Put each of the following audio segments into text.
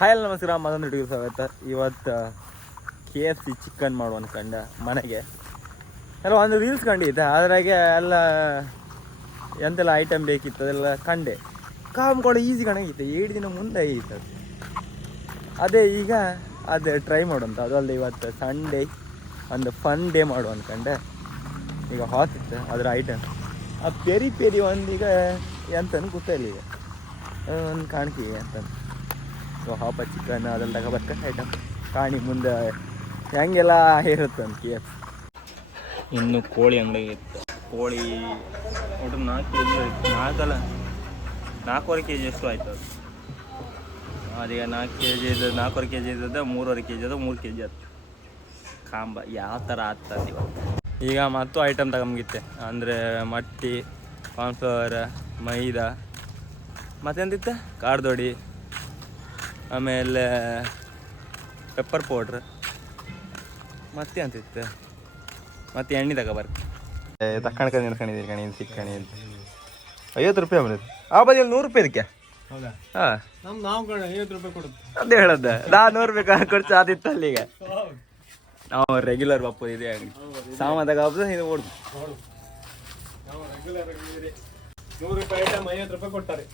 Hi ನಮಸ್ಕಾರ, ಮತ್ತೊಂದು video ಸ್ವಾಗತ. ಇವತ್ತು KFC ಚಿಕನ್ ಮಾಡುವ ಅನ್ಕಂಡ ಮನೆಗೆ ಎಲ್ಲ ಒಂದು ರೀಲ್ಸ್ ಕಂಡಿದ್ದೆ. ಅದ್ರಾಗೆ ಎಲ್ಲ ಎಂತೆಲ್ಲ ಐಟಮ್ ಬೇಕಿತ್ತು ಅದೆಲ್ಲ ಕಂಡೆ. ಕಾಮ್ಕೊಂಡು ಈಸಿ ಕಾಣಾಗಿತ್ತು. 7 ದಿನ ಮುಂದೆ ಆಗಿತ್ತು ಅದು. ಅದೇ ಈಗ ಅದೇ ಟ್ರೈ ಮಾಡೋಂತ. ಅದಲ್ಲದೆ ಇವತ್ತು ಸಂಡೇ ಒಂದು ಫನ್ ಡೇ ಮಾಡುವ ಅನ್ಕಂಡೆ. ಈಗ ಹಾಕಿತ್ತು ಅದರ ಐಟಮ್ ಆ ಪೆರಿ ಒಂದೀಗ ಎಂತನೂ ಗೊತ್ತಿಲ್ಲ. ಈಗ ಒಂದು ಕಾಣಿಕೆ ಅಂತ ಸೊ ಹಾಪ ಚಿಕನ್ ಅದೆಲ್ಲ ತಗೋಬರ್ಕ ಐಟಮ್ ಕಾಣಿ ಮುಂದೆ ಹೆಂಗೆಲ್ಲ ಇರುತ್ತೆ ಅಂತ KFC. ಇನ್ನು ಕೋಳಿ ಅಂಗಡಿ ಇತ್ತು. ಕೋಳಿ ಒಟ್ಟು 4 kg ಇತ್ತು. 4.5 kg ಎಷ್ಟು ಆಯ್ತು ಅದು. ಅದೀಗ 4 kg ಇದ್ದದ್ದು 4.5 kg ಇದ್ದದ್ದು 3.5 kg ಅದು 3 kg ಆಯ್ತು. ಕಾಂಬ ಯಾವ ಥರ ಆಗ್ತದೆ ಇವತ್ತು. ಈಗ ಮತ್ತು ಐಟಮ್ ತಗೊಂಬಿತ್ತೆ ಅಂದರೆ ಮಟ್ಟಿ, ಕಾರ್ನ್ಫ್ಲವರ್, ಮೈದಾ, ಮತ್ತೆಂತಿತ್ತು ಕಾರ್ದೊಡಿ, ಆಮೇಲೆ ಪೆಪ್ಪರ್ ಪೌಡ್ರ್, ಮತ್ತೆ ಅಂತಿತ್ತು, ಮತ್ತೆ ಎಣ್ಣೆ ತಗೋಬಾರ್ದು. ತಕ್ಕಣ್ಕೊಂಡು ನಿಡ್ಕೊಂಡಿದ್ದೀರಿ ಕಣಿ ಸಿಕ್ಕಣಿ ಅಂತ 50 ರೂಪಾಯಿ ಬರೋದು. ಆ ಬದಿಯಲ್ಲಿ 100 ರೂಪಾಯಿ ಇದಕ್ಕೆ. ಹಾಂ ಅದೇ ಹೇಳೋದು. 100 ರೂಪಾಯಿ ಖರ್ಚು ಆದಿತ್ತು ಅಲ್ಲಿಗೆ. ನಾವು ರೆಗ್ಯುಲರ್ ಬಾಪು ಇದೆ ಅಂಗಡಿ ಸಾಮಾನು ತಗೋಬೋದು. ಇದು ಓಡ್ದು 100 ರೂಪಾಯಿ ಐಟಮ್ 50 ರೂಪಾಯಿ ಕೊಡ್ತಾರೆ.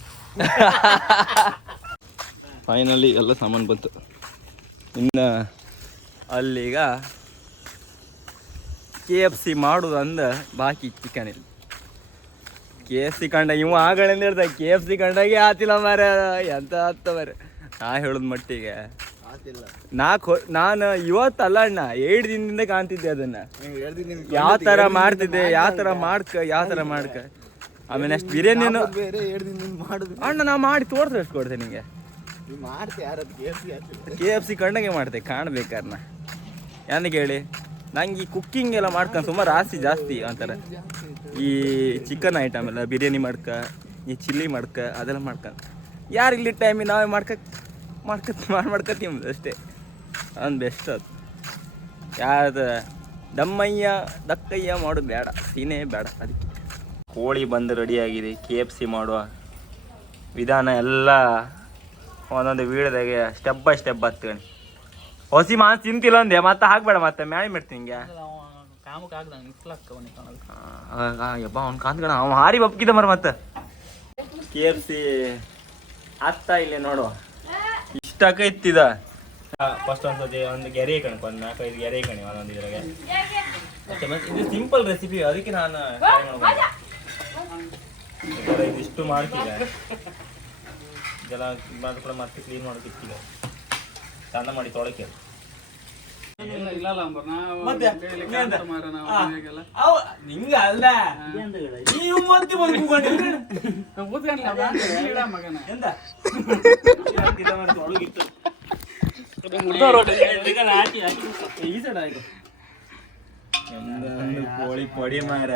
ಫೈನಲಿ ಎಲ್ಲ ಸಾಮಾನು ಬಂತು. ಇನ್ನು ಅಲ್ಲೀಗ KFC ಮಾಡೋದು ಅಂದ್ರೆ ಬಾಕಿ ಚಿಕನ್ ಇಲ್ಲ. KFC ಕಂಡಾಗ ಇವ ಆಗಳಿಂದ ಹೇಳ್ದ KFC ಕಂಡಾಗೆ ಆತಿಲ್ಲ ಮಾರ ಎಂತ ಆತ ಮಾರ. ನಾ ಹೇಳೋದು ಮಟ್ಟಿಗೆ ನಾನು ಇವತ್ತಲ್ಲ ಅಣ್ಣ 7 ದಿನದಿಂದ ಕಾಣ್ತಿದ್ದೆ ಅದನ್ನ. ಯಾವ ಥರ ಮಾಡ್ತಿದ್ದೆ, ಯಾವ ಥರ ಮಾಡ್ಕ ಆಮೇಲೆ ನೆಕ್ಸ್ಟ್ ಬಿರಿಯಾನಿನು ಅಣ್ಣ ನಾ ಮಾಡಿ ತೋರಿಸಿ ಎಷ್ಟು ಕೊಡ್ತೆ ನಿಂಗೆ. KFC ಕಂಡಂಗೆ ಮಾಡ್ತೆ ಕಾಣ್ಬೇಕಾರ್ನ. ಏನಕ್ಕೆ ಹೇಳಿ, ನಂಗೆ ಈ ಕುಕ್ಕಿಂಗ್ ಎಲ್ಲ ಮಾಡ್ಕೊಂಡು ಸುಮಾರು ಆಸೆ ಜಾಸ್ತಿ ಅಂತಾರೆ. ಈ ಚಿಕನ್ ಐಟಮ್ ಎಲ್ಲ ಬಿರಿಯಾನಿ ಈ ಚಿಲ್ಲಿ ಅದೆಲ್ಲ ಯಾರು ಇಲ್ಲಿ ಟೈಮಿಗೆ ನಾವೇ ಮಾಡ್ಕೊತೀವಿ ಅಷ್ಟೇ. ಅದು ಬೆಸ್ಟ್. ಅದು ಯಾವ್ದು ದಕ್ಕಯ್ಯ ಮಾಡೋದು ಬೇಡ, ಸೀನೇ ಬೇಡ. ಅದಕ್ಕೆ ಕೋಳಿ ಬಂದು ರೆಡಿಯಾಗಿದೆ. KFC ಮಾಡುವ ವಿಧಾನ ಎಲ್ಲ ಒಂದೊಂದು ವೀಡಿಯೋದಾಗೆ ಸ್ಟೆಪ್ ಬೈ ಸ್ಟೆಪ್ ಬರ್ತೇನೆ. ಹೊಸಿ ಮಾಂಸ ತಿಂತಿಲ್ಲ ಅಂದೆ ಮತ್ತೆ ಹಾಕ್ಬೇಡ, ಮತ್ತೆ ಮ್ಯಾಳಿ ಮಾಡ್ತೀನಿ ಹಿಂಗೆ. ಯಪ್ಪ ಅವ್ನು ಕಾಂತ್ಕಣ ಅವ್ನು ಹಾರಿ ಬಪ್ಕಿದ ಮರ. ಮತ್ತೆ KFC ಆಗ್ತಾ ಇಲ್ಲ ನೋಡುವ. ಇಷ್ಟಕ್ಕ ಇತ್ತಿದ ಫಸ್ಟ್ ಒಂದ್ಸತಿ ಒಂದು ಗೆರೆ ಕಣಪ್ಪ, ಒಂದು 4-5 ಗೆರೆ ಕಣಿ ಒಂದೊಂದು ಇದ್ರಾಗೆ. ಮತ್ತೆ ಇದು ಸಿಂಪಲ್ ರೆಸಿಪಿ, ಅದಕ್ಕೆ ನಾನು ಇದಿಷ್ಟು ಮಾಡ್ತೀಗ. ಇದೆಲ್ಲ ಕೂಡ ಮತ್ತೆ ಕ್ಲೀನ್ ಮಾಡೋಕ್ಕಿಲ್ಲ, ಚಂದ ಮಾಡಿ ತೊಳಕೆ. ನಿಂಗ ಅಲ್ಲ ನೀವು ಮತ್ತೆ ಕೋಳಿ ಪೊಡಿ ಮಾರ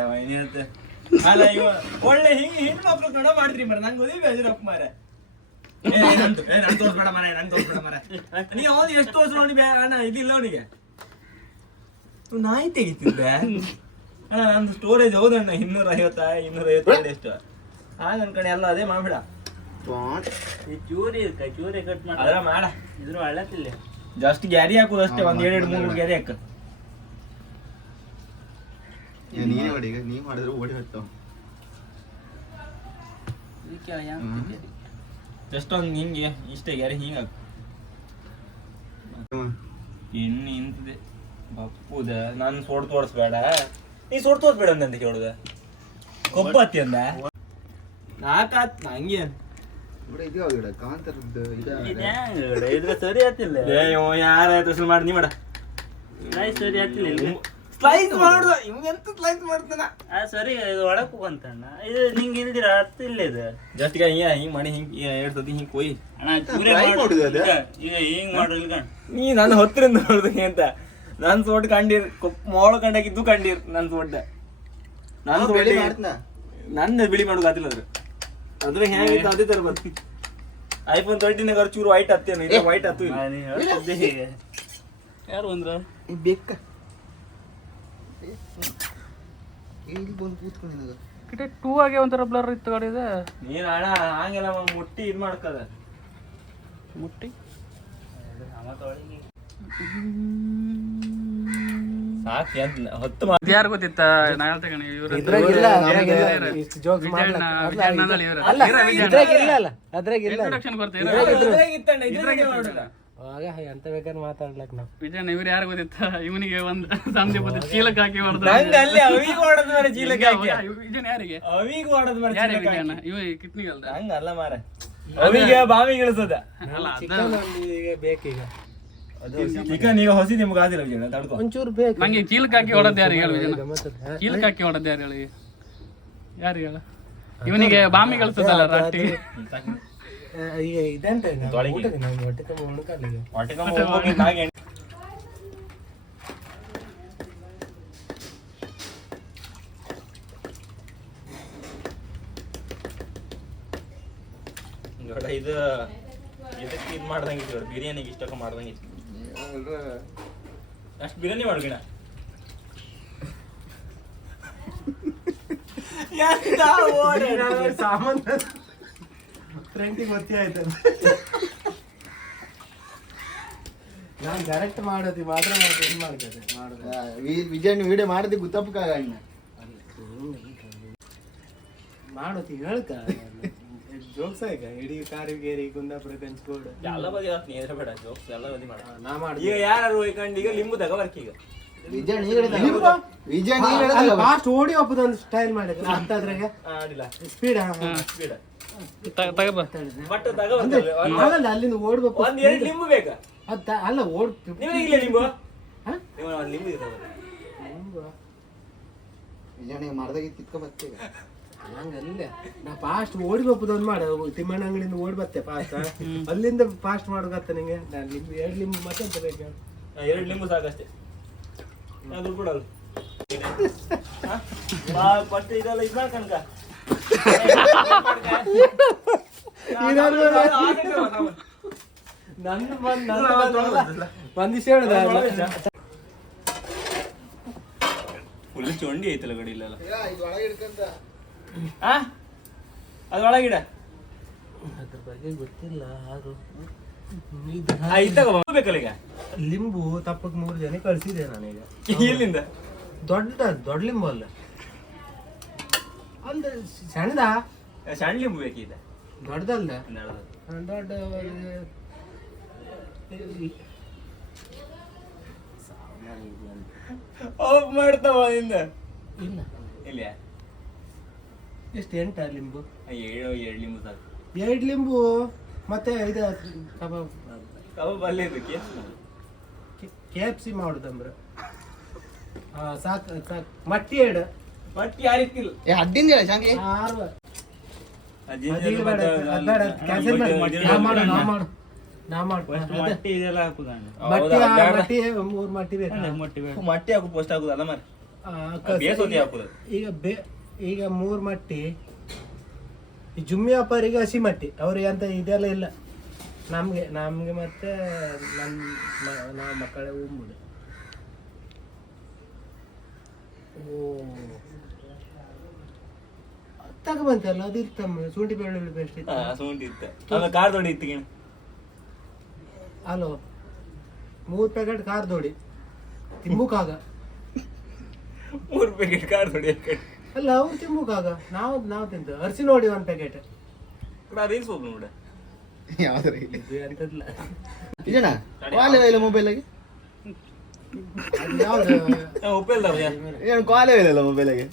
ಅಲ್ಲ ಇವ ಒಳ್ಳೆ ಹಿಂಗೆ ಹೆಣ್ಮಕ್ಳು ನೋಡ ಮಾಡ್ತೀರಿ ಮರ. ನಂಗೆ ಓದಿ ಬೇಜಾರಪ್ಪ ಮಾರ. ನಂಗೆ ತೋರಿಸ್ಬೇಡ ಮರ. ನೀವು ಅವ್ನು ಎಷ್ಟು ತೋರ್ಸ್ ನೋಡಿ ಅಣ್ಣ ಇದಿಲ್ಲ ಅವನಿಗೆ. ನಾಯಿ ತೆಗಿತಿದ್ದೆ ಅಣ್ಣ. ನಂದು ಸ್ಟೋರೇಜ್ ಹೌದಣ್ಣ 250 ಎಷ್ಟು ಹಾಗೆ ಅನ್ಕಣಿ ಎಲ್ಲ ಅದೇ ಮಾಡ್ಬೇಡ. ಚೂರಿ ಕಟ್ ಮಾಡ ಇದ್ರ ಒಳ್ಳತಿಲ್ಲ. ಜಸ್ಟ್ ಗ್ಯಾರಿ ಹಾಕುದು ಅಷ್ಟೇ. ಒಂದ್ 2-3 ಗ್ಯಾರಿ ಹಾಕ. ನೀ ಮಾಡಿದ್ರೆ ಓಡಿ ಹೋಗ್ತಾವ. ಜಸ್ಟ್ ಒಂದು ಹಿಂಗೆ ಇಷ್ಟೇ ಗ್ಯಾರಿ ಹಿಂಗೆ ಹಾಕು. ಎಣ್ಣೆ ಇಂತಿದೆ ಬಪ್ಪುದ. ನಾನು ಸೋಡ್ ತೋರಿಸ್ಬೇಡ, ನೀ ಸೋಡ್ ತೋರಿಸ್ಬೇಡ ಅಂತ ಕೇಳುದ. ಕೊಬ್ಬತ್ತಿ ಅಂದ ನಾಕಾತ್ ನಂಗೆ ಸರಿ ಆತಿಲ್ಲ. ಯಾರಾಯ್ತು ಮಾಡಿ ನೀ ಮಾಡ ಸರಿ ಆತಿಲ್ಲ. ಸ್ಲೈಸ್ ಮಾಡುದ ಇವಂಗೆಂತ ಸ್ಲೈಸ್ ಮಾಡ್ತಾನ. ಸರಿ ಇದು ಒಳಕ್ ಹೋಗಂತಣ್ಣ. ಇದು ನಿಂಗೆ ಇಲ್ದಿರ ಅರ್ಥ ಇಲ್ಲ. ಇದು ಜಸ್ಟ್ ಹಿಂಗ್ ಮಾಡಿ ಹಿಂಗ್ ಹೇಳ್ತದಿ ಹಿಂಗ್ ಕೊಯ್ ಹಿಂಗ್ ಮಾಡು ಇಲ್ಕ. ನೀ ನನ್ನ ಹೊತ್ತರಿಂದ ನೋಡ್ದಿ ಅಂತ ನನ್ ಸೋಟ್ ಕಂಡಿರ್ ಮೋಳ ಕಂಡಾಗಿದ್ದು ಕಂಡಿರ್. ನನ್ ಸೋಟ ನನ್ ಸೋಟಿ ನನ್ನ ಬಿಳಿ ಮಾಡೋದು ಆತಿಲ್ಲ. ಅದ್ರ ಹೇಗಿತ್ತು ಅದೇ ತರ ಬರ್ತಿ. iPhone 13 ಚೂರು ವೈಟ್ ಹತ್ತೇನು, ಇದು ವೈಟ್ ಹತ್ತು ಯಾರು ಬಂದ್ರ ಬೇಕ. ಟೂ ಆಗಿ ಒಂಥರ ಬ್ಲರ್ ಇತ್ತು ಗಾಡಿ. ಇದೆ ನೀನ್ ಅಣ್ಣ ಹಂಗೆಲ್ಲ ಮುಟ್ಟಿ ಇದ್ ಮಾಡ್ಕದ. ಮುಟ್ಟಿ ಸಾಕು ಎಂತ ಹೊತ್ತು ಮಾಡಿ ಇದು ಯಾರು ಗೊತ್ತಿತ್ತ ನಾ ಹೇಳ್ತೆ ಕಣೆ ಇವ್ರು ಇಂಟ್ರೊಡಕ್ಷನ್ ಎಂತ ಬೇಕಾದ್ರೆ ಮಾತಾಡ್ಲಕ್ ನಾವು ವಿಜಯಣ್ಣ ಇವ್ರು ಯಾರು ಗೊತ್ತಿತ್ತ ಇವನಿಗೆ ಒಂದು ಸಂಧಿ ಬುದ್ಧಿ ಚೀಲಕ್ಕೆ ಹಾಕಿ ಹೊಡೆದು ಅಲ್ಲಿ ಅವಿಗೆ ಹೊಡೆದ್ ಮಾರೆ ಚೀಲಕ್ಕೆ ಹಾಕಿ ವಿಜಯಣ್ಣ ಯಾರಿಗೆ ಅವಿಗೆ ಹೊಡೆದ್ ಮಾರೆ ಯಾರಿಗೆ ವಿಜಯಣ್ಣ ಇವ ಕಿಡ್ನಿಗೆ ಅಲ್ದ ಹಂಗಲ್ಲ ಮಾರ ಅವಿಗೆ ಬಾವಿಗೆ ಇಳಿಸೋದ ಅಲ್ಲ ಈಗ ಬೇಕೀಗ ಚಿಕನ್ ಈಗ ಹೊಸಿ ನಿಮ್ಗೆ ಆದಿಲ್ಲ ವಿಜಯಣ್ಣ ತಡ್ಕೊ ಒಂಚೂರು ಬೇಕು ನಂಗೆ ಚೀಲಕ್ಕೆ ಹಾಕಿ ಹೊಡೆದ ಯಾರಿಗೆ ಹೇಳು ವಿಜಯಣ್ಣ ಚೀಲಕ್ಕೆ ಹಾಕಿ ಹೊಡೆದ ಯಾರು ಹೇಳಿ ಯಾರಿಗೆ ಹೇಳು ಇವನಿಗೆ ಬಾಮಿ ಕಳ್ಸದಲ್ಲ ರಾಟಿ ಈಗ ಇದಂತ ಹೊಟ್ಟೆ ತುಂಬ ಉಣ್ಕಲ್ಲ ಈಗ ಹೊಟ್ಟೆ ಹೋಗಿ ನಾಗೆ ನೋಡ ಇದು ಇದಕ್ಕೆ ಇದು ಮಾಡ್ದಂಗಿತ್ತು ನೋಡಿ ಬಿರಿಯಾನಿಗೆ ಇಷ್ಟಕ್ಕೆ ಮಾಡ್ದಂಗಿತ್ತು ಅಷ್ಟು ಬಿರಿಯಾನಿ ಮಾಡ್ಗಿಣ ಸಾಮಾನ್ ಫ್ರೆಂಡಿಗೆ ಗೊತ್ತಿ ಆಯ್ತು ನಾನು ಕರೆಕ್ಟ್ ಮಾಡೋದು ಮಾತ್ರ ಏನು ಮಾಡ್ತದೆ ವಿಜಯ್ ವಿಡಿಯೋ ಮಾಡಿದ್ ಗುತ್ತಪ್ಪಕ್ಕಾಗ ಮಾಡೋತಿ ಹೇಳ್ಕ ಜೋಕ್ಸ ಈಗ ಇಡೀ ಕಾರಿಗೇರಿ ಕುಂದಾಪುರ ಕಂಚ್ಕೋಡು ಎಲ್ಲ ಬದಿ ಆತ್ ನೀ ಬೇಡ ಜೋಕ್ಸ್ ಎಲ್ಲ ಬದಿ ಮಾಡ ನಾ ಮಾಡಿ ಈಗ ಯಾರು ಹೋಯ್ಕೊಂಡು ಈಗ ಲಿಂಬು ತಗೋಬರ್ಕಿ ಈಗ ವಿಜಯ್ ವಿಜಯ್ ಫಾಸ್ಟ್ ಓಡಿ ಒಪ್ಪದ ಒಂದು ಸ್ಟೈಲ್ ಮಾಡಿದ್ರು ಹತ್ತಾದ್ರಾಗ ಆಡಿಲ್ಲ ಸ್ಪೀಡ್ ಸ್ಪೀಡ್ ತಗಬ ಬಟ್ ತಗೋಬರ್ತೀವಿ ಆಗಲ್ಲ ಅಲ್ಲಿಂದ ಓಡ್ಬೇಕು ಒಂದ್ ಎರಡು ಲಿಂಬು ಬೇಕಾ ಅಲ್ಲ ಓಡ್ ನಿಮಗೆ ಇಲ್ಲ ಲಿಂಬು ಹಾ? ನೀವು ಒಂದು ಲಿಂಬು ಇದೆ ವಿಜಯ್ ಮಾಡ್ದಾಗ ತಿತ್ಕೊ ಬರ್ತೀಗ ಹಂಗಲ್ಲ ನಾ ಫಾಸ್ಟ್ ಓಡಿ ಒಪ್ಪದೊಂದು ಮಾಡ ತಿಮ್ಮಣ್ಣ ಅಂಗಡಿಯಿಂದ ಓಡಿ ಬತ್ತೆ ಫಾಸ್ಟ್ ಅಲ್ಲಿಂದ ಫಾಸ್ಟ್ ಮಾಡೋಕತ್ತ ನಿಂಗೆ ನಾನು ಲಿಂಬು 2 ಲಿಂಬು ಮತ್ತೆ ಅಂತ ಬೇಕು ಎರಡು ಲಿಂಬು ಸಾಕಷ್ಟೇ ಅದು ಬಿಡಲ್ಲ ಫಸ್ಟ್ ಇದೆಲ್ಲ ಇದು ಮಾಡ್ಕನ್ಕ ನನ್ನ ಒಂದಿವ್ಸ ಹೇಳುದ ಫುಲ್ ಚೊಂಡಿ ಐತಲ್ಲ ಗಡಿ ಇಲ್ಲೆಲ್ಲ ಇದು ಒಳಗೆ ಹಿಡ್ಕಂತ ಅದು ಒಳಗಿಡ ಅದ್ರ ಬಗ್ಗೆ ಗೊತ್ತಿಲ್ಲ ಆದ್ರೂ ಇದ್ದಾಗ ಬೇಕಲ್ಲ ಈಗ ಲಿಂಬು ತಪ್ಪಕ್ 3 ಜನ ಕಳ್ಸಿದೆ ನಾನೀಗ ಎಲ್ಲಿಂದ ದೊಡ್ಡ ಲಿಂಬು ಅಲ್ಲ ಅಂದ್ರೆ ಸಣ್ಣದ ಸಣ್ಣ ಲಿಂಬು ಬೇಕಿದೆ ದೊಡ್ಡದಲ್ಲ ದೊಡ್ಡ ಆಫ್ ಮಾಡ್ತಾವ ಇಂದ ಇಲ್ಲ ಇಲ್ಲ ಎಷ್ಟು 8 ಲಿಂಬು ಎರಡು ಲಿಂಬು ಸಾಕು 2 ಲಿಂಬು ಮತ್ತೆ ಇದು ಕಬಾಬ್ ಕಬಾಬ್ ಅಲ್ಲೇ ಇದಕ್ಕೆ KFC ಮಾಡುದಂಬ್ರ ಸಾಕು ಸಾಕು ಮಟ್ಟಿ 2 ಮಟ್ಟಿ ಯಾರಿಕ್ಕಿಲ್ಲ ಅಡ್ಡಿಂದ ಹೇಳ ಶಾಂಕಿ 6 ಮಟ್ಟಿ ಇದೆಲ್ಲ ಹಾಕುದ ಮಟ್ಟಿ ಬೇಕು ಮಟ್ಟಿ ಹಾಕು ಪೋಸ್ಟ್ ಹಾಕುದಲ್ಲ ಮರ ಬೇಸೋತಿ ಹಾಕುದು ಈಗ 3 ಮಟ್ಟಿ ಈ ಜುಮ್ಮಿ ವ್ಯಾಪಾರಿಗೆ ಹಸಿ ಮಟ್ಟಿ ಅವ್ರಿಗೆ ಅಂತ ಇದೆಲ್ಲ ಇಲ್ಲ ನಮ್ಗೆ ಮತ್ತೆ ನಾವು ಮಕ್ಕಳ ಉಂಬುದು ತಗೊಂಬಂತಲ್ಲ ಅದು ಇರ್ತಮ್ಮ ಶುಂಠಿ ಬೆಳ್ಳುಳ್ಳಿ ಪೇಸ್ಟ್ ಇತ್ತು ಶುಂಠಿ ಇತ್ತು ಆಮೇಲೆ ಖಾರ ದೊಡ್ಡಿ ಇತ್ತು ಗಿಣ ಅಲೋ 3 ಪ್ಯಾಕೆಟ್ ಖಾರ ದೊಡಿ ತಿಂಬುಕಾಗ 3 ಪ್ಯಾಕೆಟ್ ಖಾರ ದೊಡ್ಡಿ ಅಲ್ಲ ಅವ್ರು ತಿಂಬುಕಾಗ ನಾವು ತಿಂತ ಅರ್ಸಿ ನೋಡಿ 1 ಪ್ಯಾಕೆಟ್ ರೀಲ್ಸ್ ಹೋಗ್ಲು ನೋಡ ಯಾವ್ದ್ರಿ ಅಂತದ್ಲ ವಿಜಯಣ್ಣ ಕಾಲೇ ಇಲ್ಲ ಮೊಬೈಲಾಗೆ ಯಾವ್ದು ಉಪ್ಪಿಲ್ದ ಏನು ಕಾಲೇ ಇಲ್ಲ ಮೊಬೈಲಾಗೆ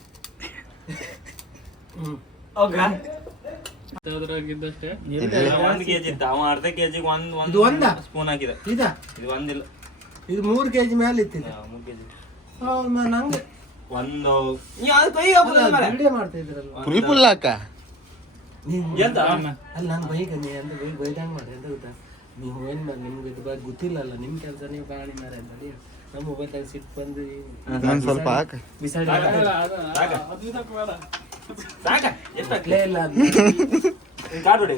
ಅದ್ರಾಗಿದ್ದಷ್ಟೇ 1 ಕೆಜಿ ಇತ್ತು ಅವ ಅರ್ಧ ಕೆಜಿಗೆ ಇದು ಒಂದಾ? ಸ್ಪೂನ್ ಹಾಕಿದ ಇದಾ ಇದು ಒಂದಿಲ್ಲ ಇದು 3 kg ಮೇಲೆ ಇತ್ತಿದೆ 3 ಕೆಜಿ ನಂಗೆ ಒಂದು ವಿಡಿಯೋ ಮಾಡ್ತಾ ಇದ್ರಲ್ಲ ಫುಲ್ ಹಾಕ ಎಂತ ಅಲ್ಲ ನಾನು ಬೈಕಂದೆ ಅಂತ ಬೈದಂಗ್ ಮಾಡಿ ಎಂತ ಗೊತ್ತಾ ನೀವು ಏನ್ ಮಾಡಿ ನಿಮ್ಗೆ ಇದ್ರ ಬಗ್ಗೆ ಗೊತ್ತಿಲ್ಲಲ್ಲ ನಿಮ್ ಕೆಲಸ ನೀವು ಕಾಣಿ ಮಾರೆ ಅಂತ ಹೇಳಿ ನಮ್ಮ ಮೊಬೈಲ್ ತಾಗ ಸಿಟ್ಟು ಬಂದು ನಾನು ಸ್ವಲ್ಪ ಹಾಕ ಬಿಸಾಡಿ ಸಾಕ ಎಷ್ಟು ಲೇ ಇಲ್ಲ ಖಾರ ದೊಡ್ಡಿ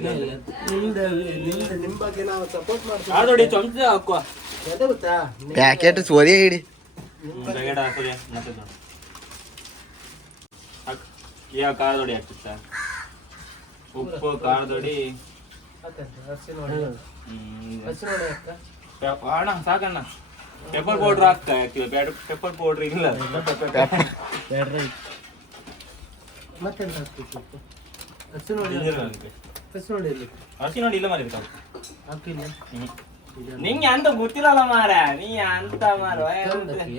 ನಿಮ್ ಬಗ್ಗೆ ನಾವು ಸಪೋರ್ಟ್ ಮಾಡ್ತೀವಿ ಖಾರ ದೊಡ್ಡಿ ಚಮಚ ಹಾಕುವ ಅದ ಗೊತ್ತಾ ಪ್ಯಾಕೆಟ್ ಸೋರಿ ಹಿಡಿ ಪ್ಯಾಕೆಟ್ ಹಾಕುದೆ ಮತ್ತೆ ಯಾವ ಖಾರ ದೊಡ್ಡಿ ಹಾಕ್ತಿತ್ತ ಉಪ್ಪು ಖಾರ ದೊಡ್ಡಿ ಹಸಿ ನೋಡಿ ಹಸಿ ನೋಡಿ ಅಕ್ಕ ಅಣ್ಣ ಸಾಕಣ್ಣ ಪೆಪ್ಪರ್ ಪೌಡ್ರ್ ಹಾಕ್ತಾ ಪೆಪ್ಪರ್ ಪೌಡ್ರ್ ಇಲ್ಲ ಬೇಡ್ರಿ ಮತ್ತೆಂತ ಹಾಕ್ಬೇಕು ಹಸಿ ನೋಡಿ ಹಸಿ ನೋಡಿ ಇಲ್ಲಿ ಹಸಿ ನೋಡಿ ಇಲ್ಲ ಮಾರಿ ಹಾಕಿಲ್ಲ ನಿಂಗೆ ಅಂತ ಗೊತ್ತಿಲ್ಲಲ್ಲ ಮಾರ ನೀ ಅಂತ ಮಾರ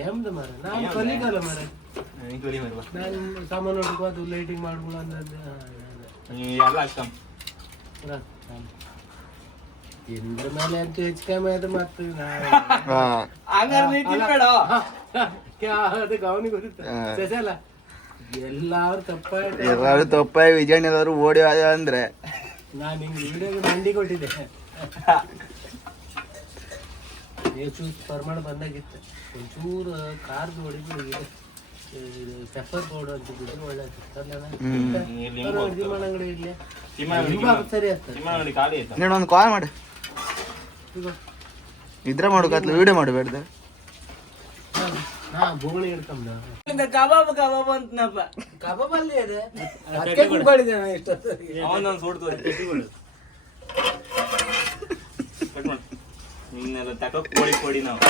ಏಮ್ದು ಮಾರ ನಾನು ಕಲಿಗಲ್ಲ ಮಾರ ನಾನು ಸಾಮಾನು ಹುಡುಕೋದು ಲೈಟಿಂಗ್ ಮಾಡ್ಬೋದು ಎಲ್ಲ ಅಷ್ಟಮ್ ಇಂದ್ರ ಮೇಲೆ ಅಂತೂ ಹೆಚ್ಚು ಕಮ್ಮಿ ಅದು ಮತ್ತೆ ಹಂಗಾರೆ ನೀ ತಿನ್ಬೇಡ ಅದಕ್ಕೆ ಅವನಿಗೆ ಗೊತ್ತಿತ್ತು ಅಲ್ಲ ಎಲ್ಲಾರು ಎಲ್ಲಾರು ತಪ್ಪಾಗಿ ವಿಜಯಣ್ಣದವರು ಓಡಿ ಹೋದ ಅಂದ್ರೆ ನಾನು ಹಿಂಗೆ ವಿಡಿಯೋಗೆ ಮಂಡಿ ಕೊಟ್ಟಿದ್ದೆ ಪ್ರಮಾಣ ಬಂದಾಗಿತ್ತು ಒಂಚೂರು ಕಾರ್ದು ಹೊಡಿಬಿಡಿ ಇದು ಪೆಪ್ಪರ್ ಪೌಡರ್ ಅಂತ ಬಿಟ್ಟು ಒಳ್ಳೆ ಅಂಗಡಿ ಇಲ್ಲಿ ಸರಿ ಆಗ್ತದೆ ಖಾಲಿ ಆಯ್ತು ನೀನು ಒಂದು ಕಾಲ್ ಮಾಡು ಇದ್ರೆ ಮಾಡೋಕತ್ಲ ವಿಡಿಯೋ ಮಾಡಬೇಡ್ದೆ ಹಾ ಬೋಗಣಿ ಹಿಡ್ಕೊಂಡ ಕಬಾಬ್ ಕಬಾಬ್ ಅಂತನಪ್ಪ ಕಬಾಬ್ ಅಲ್ಲಿ ಇದೆ ಅದಕ್ಕೆ ಕುಡ್ಕೊಂಡಿದ್ದೆ ನಾನು ಇಷ್ಟೊತ್ತು ಅವನೊಂದು ಸುಡ್ತು ನಿನ್ನೆಲ್ಲ ತಕ ಕೋಳಿ ಕೋಡಿ ನಾವು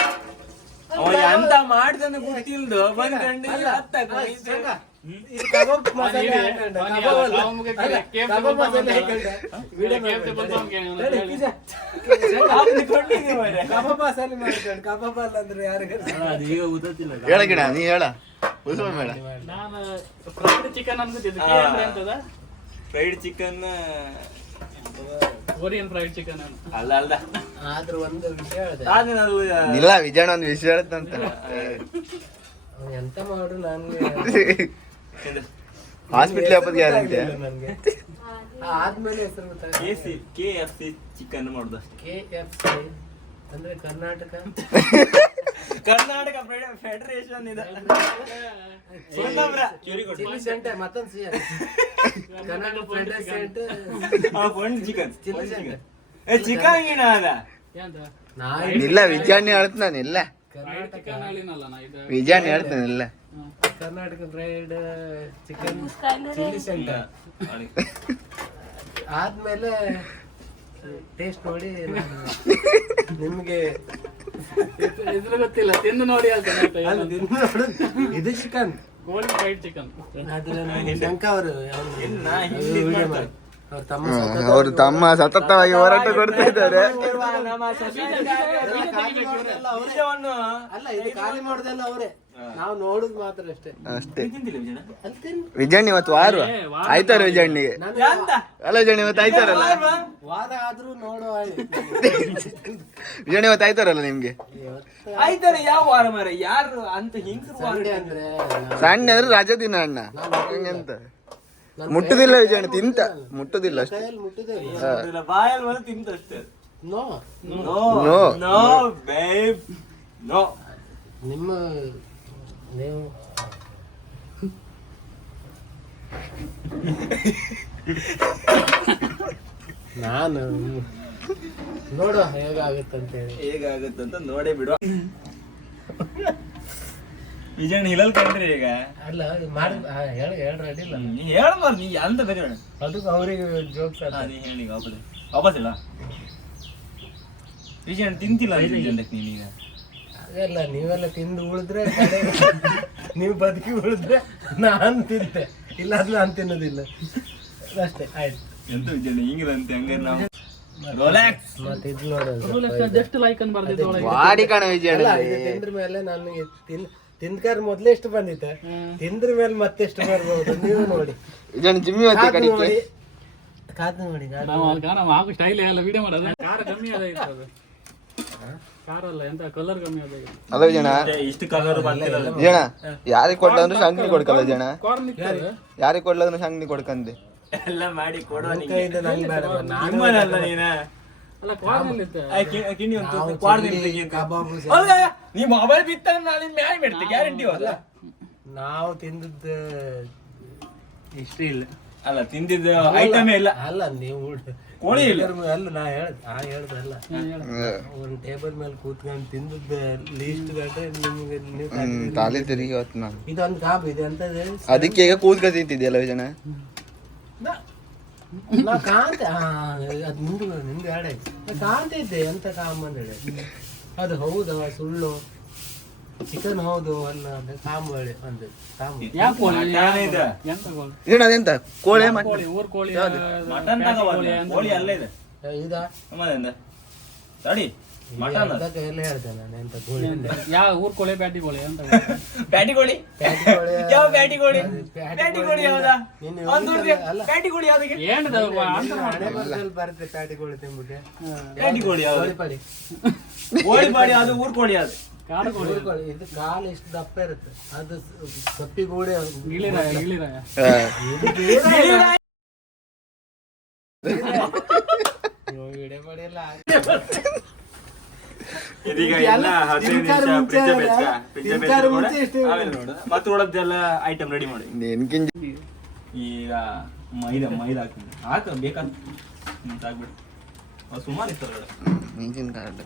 ಅವ ಎಂತ ಮಾಡ್ದಂತ ಗೊತ್ತಿಲ್ದು ಬಂದ್ಕಂಡು ಇದು ಕಬಾಬ್ ಮಸಾಲೆ ಹಾಕೊಂಡ ಕಬಾಬ್ ಮಸಾಲೆ ಹಾಕೊಂಡ ಕಬಾಬ್ ಮಸಾಲೆ ಮಾಡ್ಕೊಂಡು ಕಬಾಬ್ ಅಲ್ಲ ಅಂದ್ರೆ ಯಾರಿಗ ಈಗ ಗೊತ್ತಿಲ್ಲ ಹೇಳಗಿಡ ನೀ ಹೇಳ ಉಸ್ಮ ಬೇಡ ನಾನು ಫ್ರೈಡ್ ಚಿಕನ್ ಅನ್ಸುತ್ತಿದ್ದು ಕೆ ಅಂದ್ರೆ ಎಂತದ fried chicken Korean fried chicken ಅಲ್ಲ ಅಲ್ಲ ಆದ್ರೂ ಒಂದು ವಿಷಯ ಹೇಳಿದೆ ಇಲ್ಲ ವಿಜಯಣ್ಣ ಒಂದು ವಿಷಯ ಹೇಳ್ತಂತ ಎಂತ ಮಾಡು ನನ್ಗೆ ಹಾಸ್ಪಿಟ್ಲ್ ಹಬ್ಬದ ಗ್ಯಾರಂಟಿ ನನ್ಗೆ ಆದ್ಮೇಲೆ ಹೆಸರು ಗೊತ್ತಾಗ KFC ಚಿಕನ್ ಮಾಡುದು KFC ಅಂದ್ರೆ ಕರ್ನಾಟಕ ಫೆಡರೇಷನ್ ಇದೆ ಚಿಲ್ಲಿ ಸೆಂಟರ್ ಮತ್ತೊಂದು C Karnataka federation chicken chilli centre chicken ಏನ ಅದ ಇಲ್ಲ ವಿಜಯಣ್ಣ ಹೇಳ್ತಾನೆ ಇಲ್ಲ ಫ್ರೈಡ್ ಚಿಕನ್ ಹೇಳಿನಲ್ಲ ನಾ ಇದು ವಿಜಯಣ್ಣ ಹೇಳ್ತಾನೆ ಇಲ್ಲ Karnataka fried chicken chilli centre ಆದ್ಮೇಲೆ ಟೇಸ್ಟ್ ನೋಡಿ ನಿಮ್ಗೆ ಹೆಸರು ಗೊತ್ತಿಲ್ಲ ತಿಂದು ನೋಡಿ ಹೇಳ್ತೇನೆ ಅಲ್ಲ, ತಿಂದು ನೋಡು. ಇದು ಚಿಕನ್ ಕೋಳಿ ಫ್ರೈಡ್ ಚಿಕನ್ ಶಂಕ ಅವರು ಅವ್ರ ತಮ್ಮ ಅವ್ರ ತಮ್ಮ ಸತತವಾಗಿ ಹೋರಾಟ ಕೊಡ್ತಾ ಇದ್ದಾರೆ ಅಲ್ಲ ಇದು ಖಾಲಿ ಮಾಡೋದೆಲ್ಲ ಅವರೇ ನಾವು ನೋಡುದು ಮಾತ್ರ ಅಷ್ಟೇ ಅಷ್ಟೇ ಅಲ್ಲಿ ವಿಜಯಣ್ಣ ಇವತ್ತು ವಾರ ಆಯ್ತಾರ ವಿಜಯಣ್ಣಿಗೆ ಅಲ್ಲ ವಿಜಯಣ್ಣ ಇವತ್ತು ಆಯ್ತಾರಲ್ಲ ವಾರ ಆದ್ರೂ ನೋಡೋ ವಿಜಯಣ್ಣ ಇವತ್ತು ಆಯ್ತಾರಲ್ಲ ನಿಮ್ಗೆ ಆಯ್ತಾರೆ ಯಾವ ವಾರ ಮಾರ ಯಾರು ಅಂತ ಹಿಂಗ್ರು ಸಂಡೆ ಅಂದ್ರೆ ಸಣ್ಣ ಅಂದ್ರೆ ರಜಾ ದಿನ ಅಣ್ಣ ಹಂಗಂತ ಮುಟ್ಟುದಿಲ್ಲ ವಿಜಯಣ್ಣ ತಿಂತ ಮುಟ್ಟುದಿಲ್ಲ ಅಷ್ಟೇ ಕೈಯಲ್ಲಿ ಮುಟ್ಟಿದೆ ಇಲ್ಲ. ಬಾಯಲ್ಲಿ ಬಂದು ತಿಂತಷ್ಟೇ no no no babe no ನಿಮ್ಮ ನೀವು ನಾನು ನೋಡುವ ಹೇಗಾಗುತ್ತಂತೇಳಿ ಹೇಗಾಗುತ್ತಂತ ನೋಡೇ ಬಿಡುವ ವಿಜಯಣ್ಣ ಹಿಲಲ್ ಕಂಡ್ರಿ ಈಗ ಅಲ್ಲ ಮಾಡಿ ಹೇಳಿ ಅಡ್ಡಿಲ್ಲ ನೀ ಹೇಳ್ಬಾರ ನೀ ಅಂತ ಬೇರೆ ಬೇಡ ಅದಕ್ಕೆ ಅವರಿಗೆ ಜೋಕ್ಸ್ ನೀ ಹೇಳಿ ವಾಪಸ್ ಇಲ್ಲ ವಿಜಯಣ್ಣ ತಿಂತಿಲ್ಲ ವಿಜಯಣ್ಣಕ್ಕೆ ನೀನೀಗ ಹಾಗಲ್ಲ ನೀವೆಲ್ಲ ತಿಂದು ಉಳಿದ್ರೆ ನೀವು ಬದುಕಿ ಉಳಿದ್ರೆ ನಾನು ತಿಂತೆ ಇಲ್ಲ ಅದು ನಾನು ತಿನ್ನೋದಿಲ್ಲ ಅಷ್ಟೇ ಆಯ್ತು ಎಂತ ವಿಜಯಣ್ಣ ಹಿಂಗಿಲ್ಲ ಅಂತೆ ಹಂಗಾರೆ ನಾವು ರೋಲೆಕ್ಸ್ ಮತ್ತೆ ಇದು ನೋಡೋದು ಜಸ್ಟ್ ಲೈಕ್ ಅನ್ ಬರ್ದಿದ್ದು ಒಳಗೆ ವಾಡಿ ಕಾಣ ವಿಜಯಣ್ಣ ಅಲ್ಲ, ಇದು ತಿಂದ್ರ ಮೇಲೆ ನನಗೆ ತಿಂದ್ಕಾರ ಮೊದ್ಲೇ ಎಷ್ಟು ಬಂದಿತ್ತೆ ತಿಂದ್ರ ಮೇಲೆ ಮತ್ತೆಷ್ಟು ಬರ್ಬೋದು ನೀವು ನೋಡಿ ವಿಜಯಣ್ಣ ಜಿಮ್ಮಿ ಹೊತ್ತೆ ಕಾದು ಕಡಿಕೆ ನೋಡಿ ಕಾದು ನೋಡಿ ನಾವು ಹಾಕೋ ಸ್ಟೈಲ್ ಎಲ್ಲ ವಿಡಿಯೋ ಮಾಡೋದು ಕಾರ ಕಮ್ಮಿ ಅದ ಇರ್ತದೆ ಕಾರ ಅಲ್ಲ ಎಂತ ಕಲರ್ ಕಮ್ಮಿ ಅದ ಅಲ್ಲ ವಿಜಯಣ್ಣ ಇಷ್ಟು ಕಲರ್ ಬರ್ತಿರಲ್ಲ ವಿಜಯಣ್ಣ ಯಾರಿಗೆ ಕೊಡ್ಲ ಅಂದ್ರೆ ಸಂಗ್ನಿ ಕೊಡ್ಕಲ್ಲ ವಿಜಯಣ್ಣ ಕಾರ್ನ್ ಇರ್ತದೆ ಯಾರಿಗೆ ಕೊಡ್ಲ ಅಂದ್ರೆ ಸಂಗ್ನಿ ಕೊಡ್ಕಂದೆ ಎಲ್ಲ ಮಾಡಿ ಕೊಡುವ ಕೈಯಿಂದ ನಂಗೆ ಬೇಡ ಬಾ. ನಾನು ನಿಮ್ಮಲ್ಲ ನೀನ ಅಲ್ಲ ಕಾರ್ನ್ ಇರುತ್ತೆ ಕಿಂಡಿ ಒಂದು ನಾವು ಕ್ವಾಡ್ ಚಿಲ್ಲಿ, ಕಬಾಬು ಸೆ- ಹೌದಾ ನೀ ಮೊಬೈಲ್ ಬಿತ್ತ ನಾನು ಮ್ಯಾಲ್ ಬಿಡ್ತೆ ಗ್ಯಾರಂಟಿ ಹೋದ ನಾವು ತಿಂದದ್ದು ಇಷ್ಟ ಇಲ್ಲ ಅಲ್ಲ ತಿಂದಿದ್ದ ಐಟಮೇ ಇಲ್ಲ ಅಲ್ಲ ನೀವು ಕೋಳಿ ಇಲ್ಲ ಅಲ್ಲ ನಾ ಹೇಳ್ದಲ್ಲ ಒಂದು ಟೇಬಲ್ ಮೇಲೆ ಕೂತ್ಕೊಂಡು ತಿಂದದ್ದು ಲೀಸ್ಟ್ ಬೇಡ್ರೆ ನಿಮ್ಗೆ ನೀವು ತಾಲಿ ತಿರುಗಿ ಹೊತ್ತು ನಾನು ಇದೊಂದು ಕಾಬ್ ಇದೆ ಅಂತದೆ ಅದಕ್ಕೆ ಈಗ ಕೂತ್ಕ ತಿಂತಿದ್ಯಲ್ಲ ವಿಜಯಣ್ಣ ನಾ ಕಾಂತೆ ಅದು ನಿಂದು ಹೇಳಿ ನಾ ಕಾಂತ ಇದ್ದೆ ಎಂತ ಕಾಂಬಂದ್ ಹೇಳಿ ಅದು ಹೌದು ಸುಳ್ಳು ಚಿಕನ್ ಹೌದು ಅಲ್ಲ ಅಂದ್ರೆ ಸಾಂಬಾಳೆ ಒಂದು ಸಾಂಬಾರು ಯಾವ ಕೋಳಿ ಮಟನ್ ಇದೆ. ಎಂತ ಕೋಳಿ ಏನು ಅದೆಂತ ಕೋಳಿ ಕೋಳಿ ಊರ್ ಕೋಳಿ ಮಟನ್ ತಗೋಬಾರ್ದು. ಕೋಳಿ ಅಲ್ಲೇ ಇದೆ ಇದಾ ನಮ್ಮದಿಂದ ತಡಿ ಮಟನ್ ಅದಕ್ಕೆ ಎಲ್ಲ ಹೇಳ್ತೇನೆ ನಾನು ಎಂತ ಕೋಳಿ ಅಂತ. ಯಾವ ಊರ್ ಕೋಳಿ ಬ್ಯಾಟಿ ಕೋಳಿ ಅಂತ ಬ್ಯಾಟಿ ಕೋಳಿ ಪ್ಯಾಟಿ ಕೋಳಿ ಯಾವ ಬ್ಯಾಟಿ ಕೋಳಿ ಅದು ಪ್ಯಾಟಿ ಬ್ಯಾಟಿ ಕೋಳಿ ಕೋಳಿ ಯಾವ್ದಾ ನಿನ್ನೆ ಒಂದು ಅಲ್ಲ ಬ್ಯಾಟಿ ಕೋಳಿ ಯಾವ್ದಕ್ಕೆ ಏನದು ಹಣೆ ಬರದಲ್ಲಿ ಬರುತ್ತೆ ಪ್ಯಾಟಿ ಕೋಳಿ ತಿಂದ್ಬಿಟ್ಟೆ ಬ್ಯಾಟಿ ಕೋಳಿ ಯಾವ್ದು ಕೋಳಿ ಪಡಿ ಕೋಳಿ ಬಾಡಿ ಅದು ಊರ್ ಕೋಳಿ ಅದು ಕಾಡು ಕೋಳಿ ಊರ್ ಕೋಳಿ ಇದು ಕಾಲು ಎಷ್ಟು ದಪ್ಪ ಇರುತ್ತೆ ಅದು ಕಪ್ಪಿ ಕೋಳಿ ಗಿಳಿರಾಯ ಗಿಳಿರಾಯ ಇದು ಬೇರೆ ವಿಡಿಯೋ ಮಾಡಿ ಎಲ್ಲ ಇದೀಗ ಎಲ್ಲ 15 ನಿಮಿಷ ಫ್ರಿಡ್ಜ್ ಬೆಚ್ಚ ತಿನ್ಕಾರ ಮುಂಚೆ ಎಷ್ಟು ಆಮೇಲೆ ನೋಡು ಮತ್ತೆ ಉಳದೆಲ್ಲ ಐಟಮ್ ರೆಡಿ ಮಾಡಿ ನೆನ್ಕಿಂಜ ಈಗ ಮೈದಾ ಹಾಕ್ತೀನಿ ಹಾಕ ಬೇಕಾದ ಸಾಕ್ಬಿಡು ಅದು ಸುಮಾರು ಇತ್ತು ಹೊರಗಡೆ ಮೆಣಸಿನ ಕಾರ್ಡ್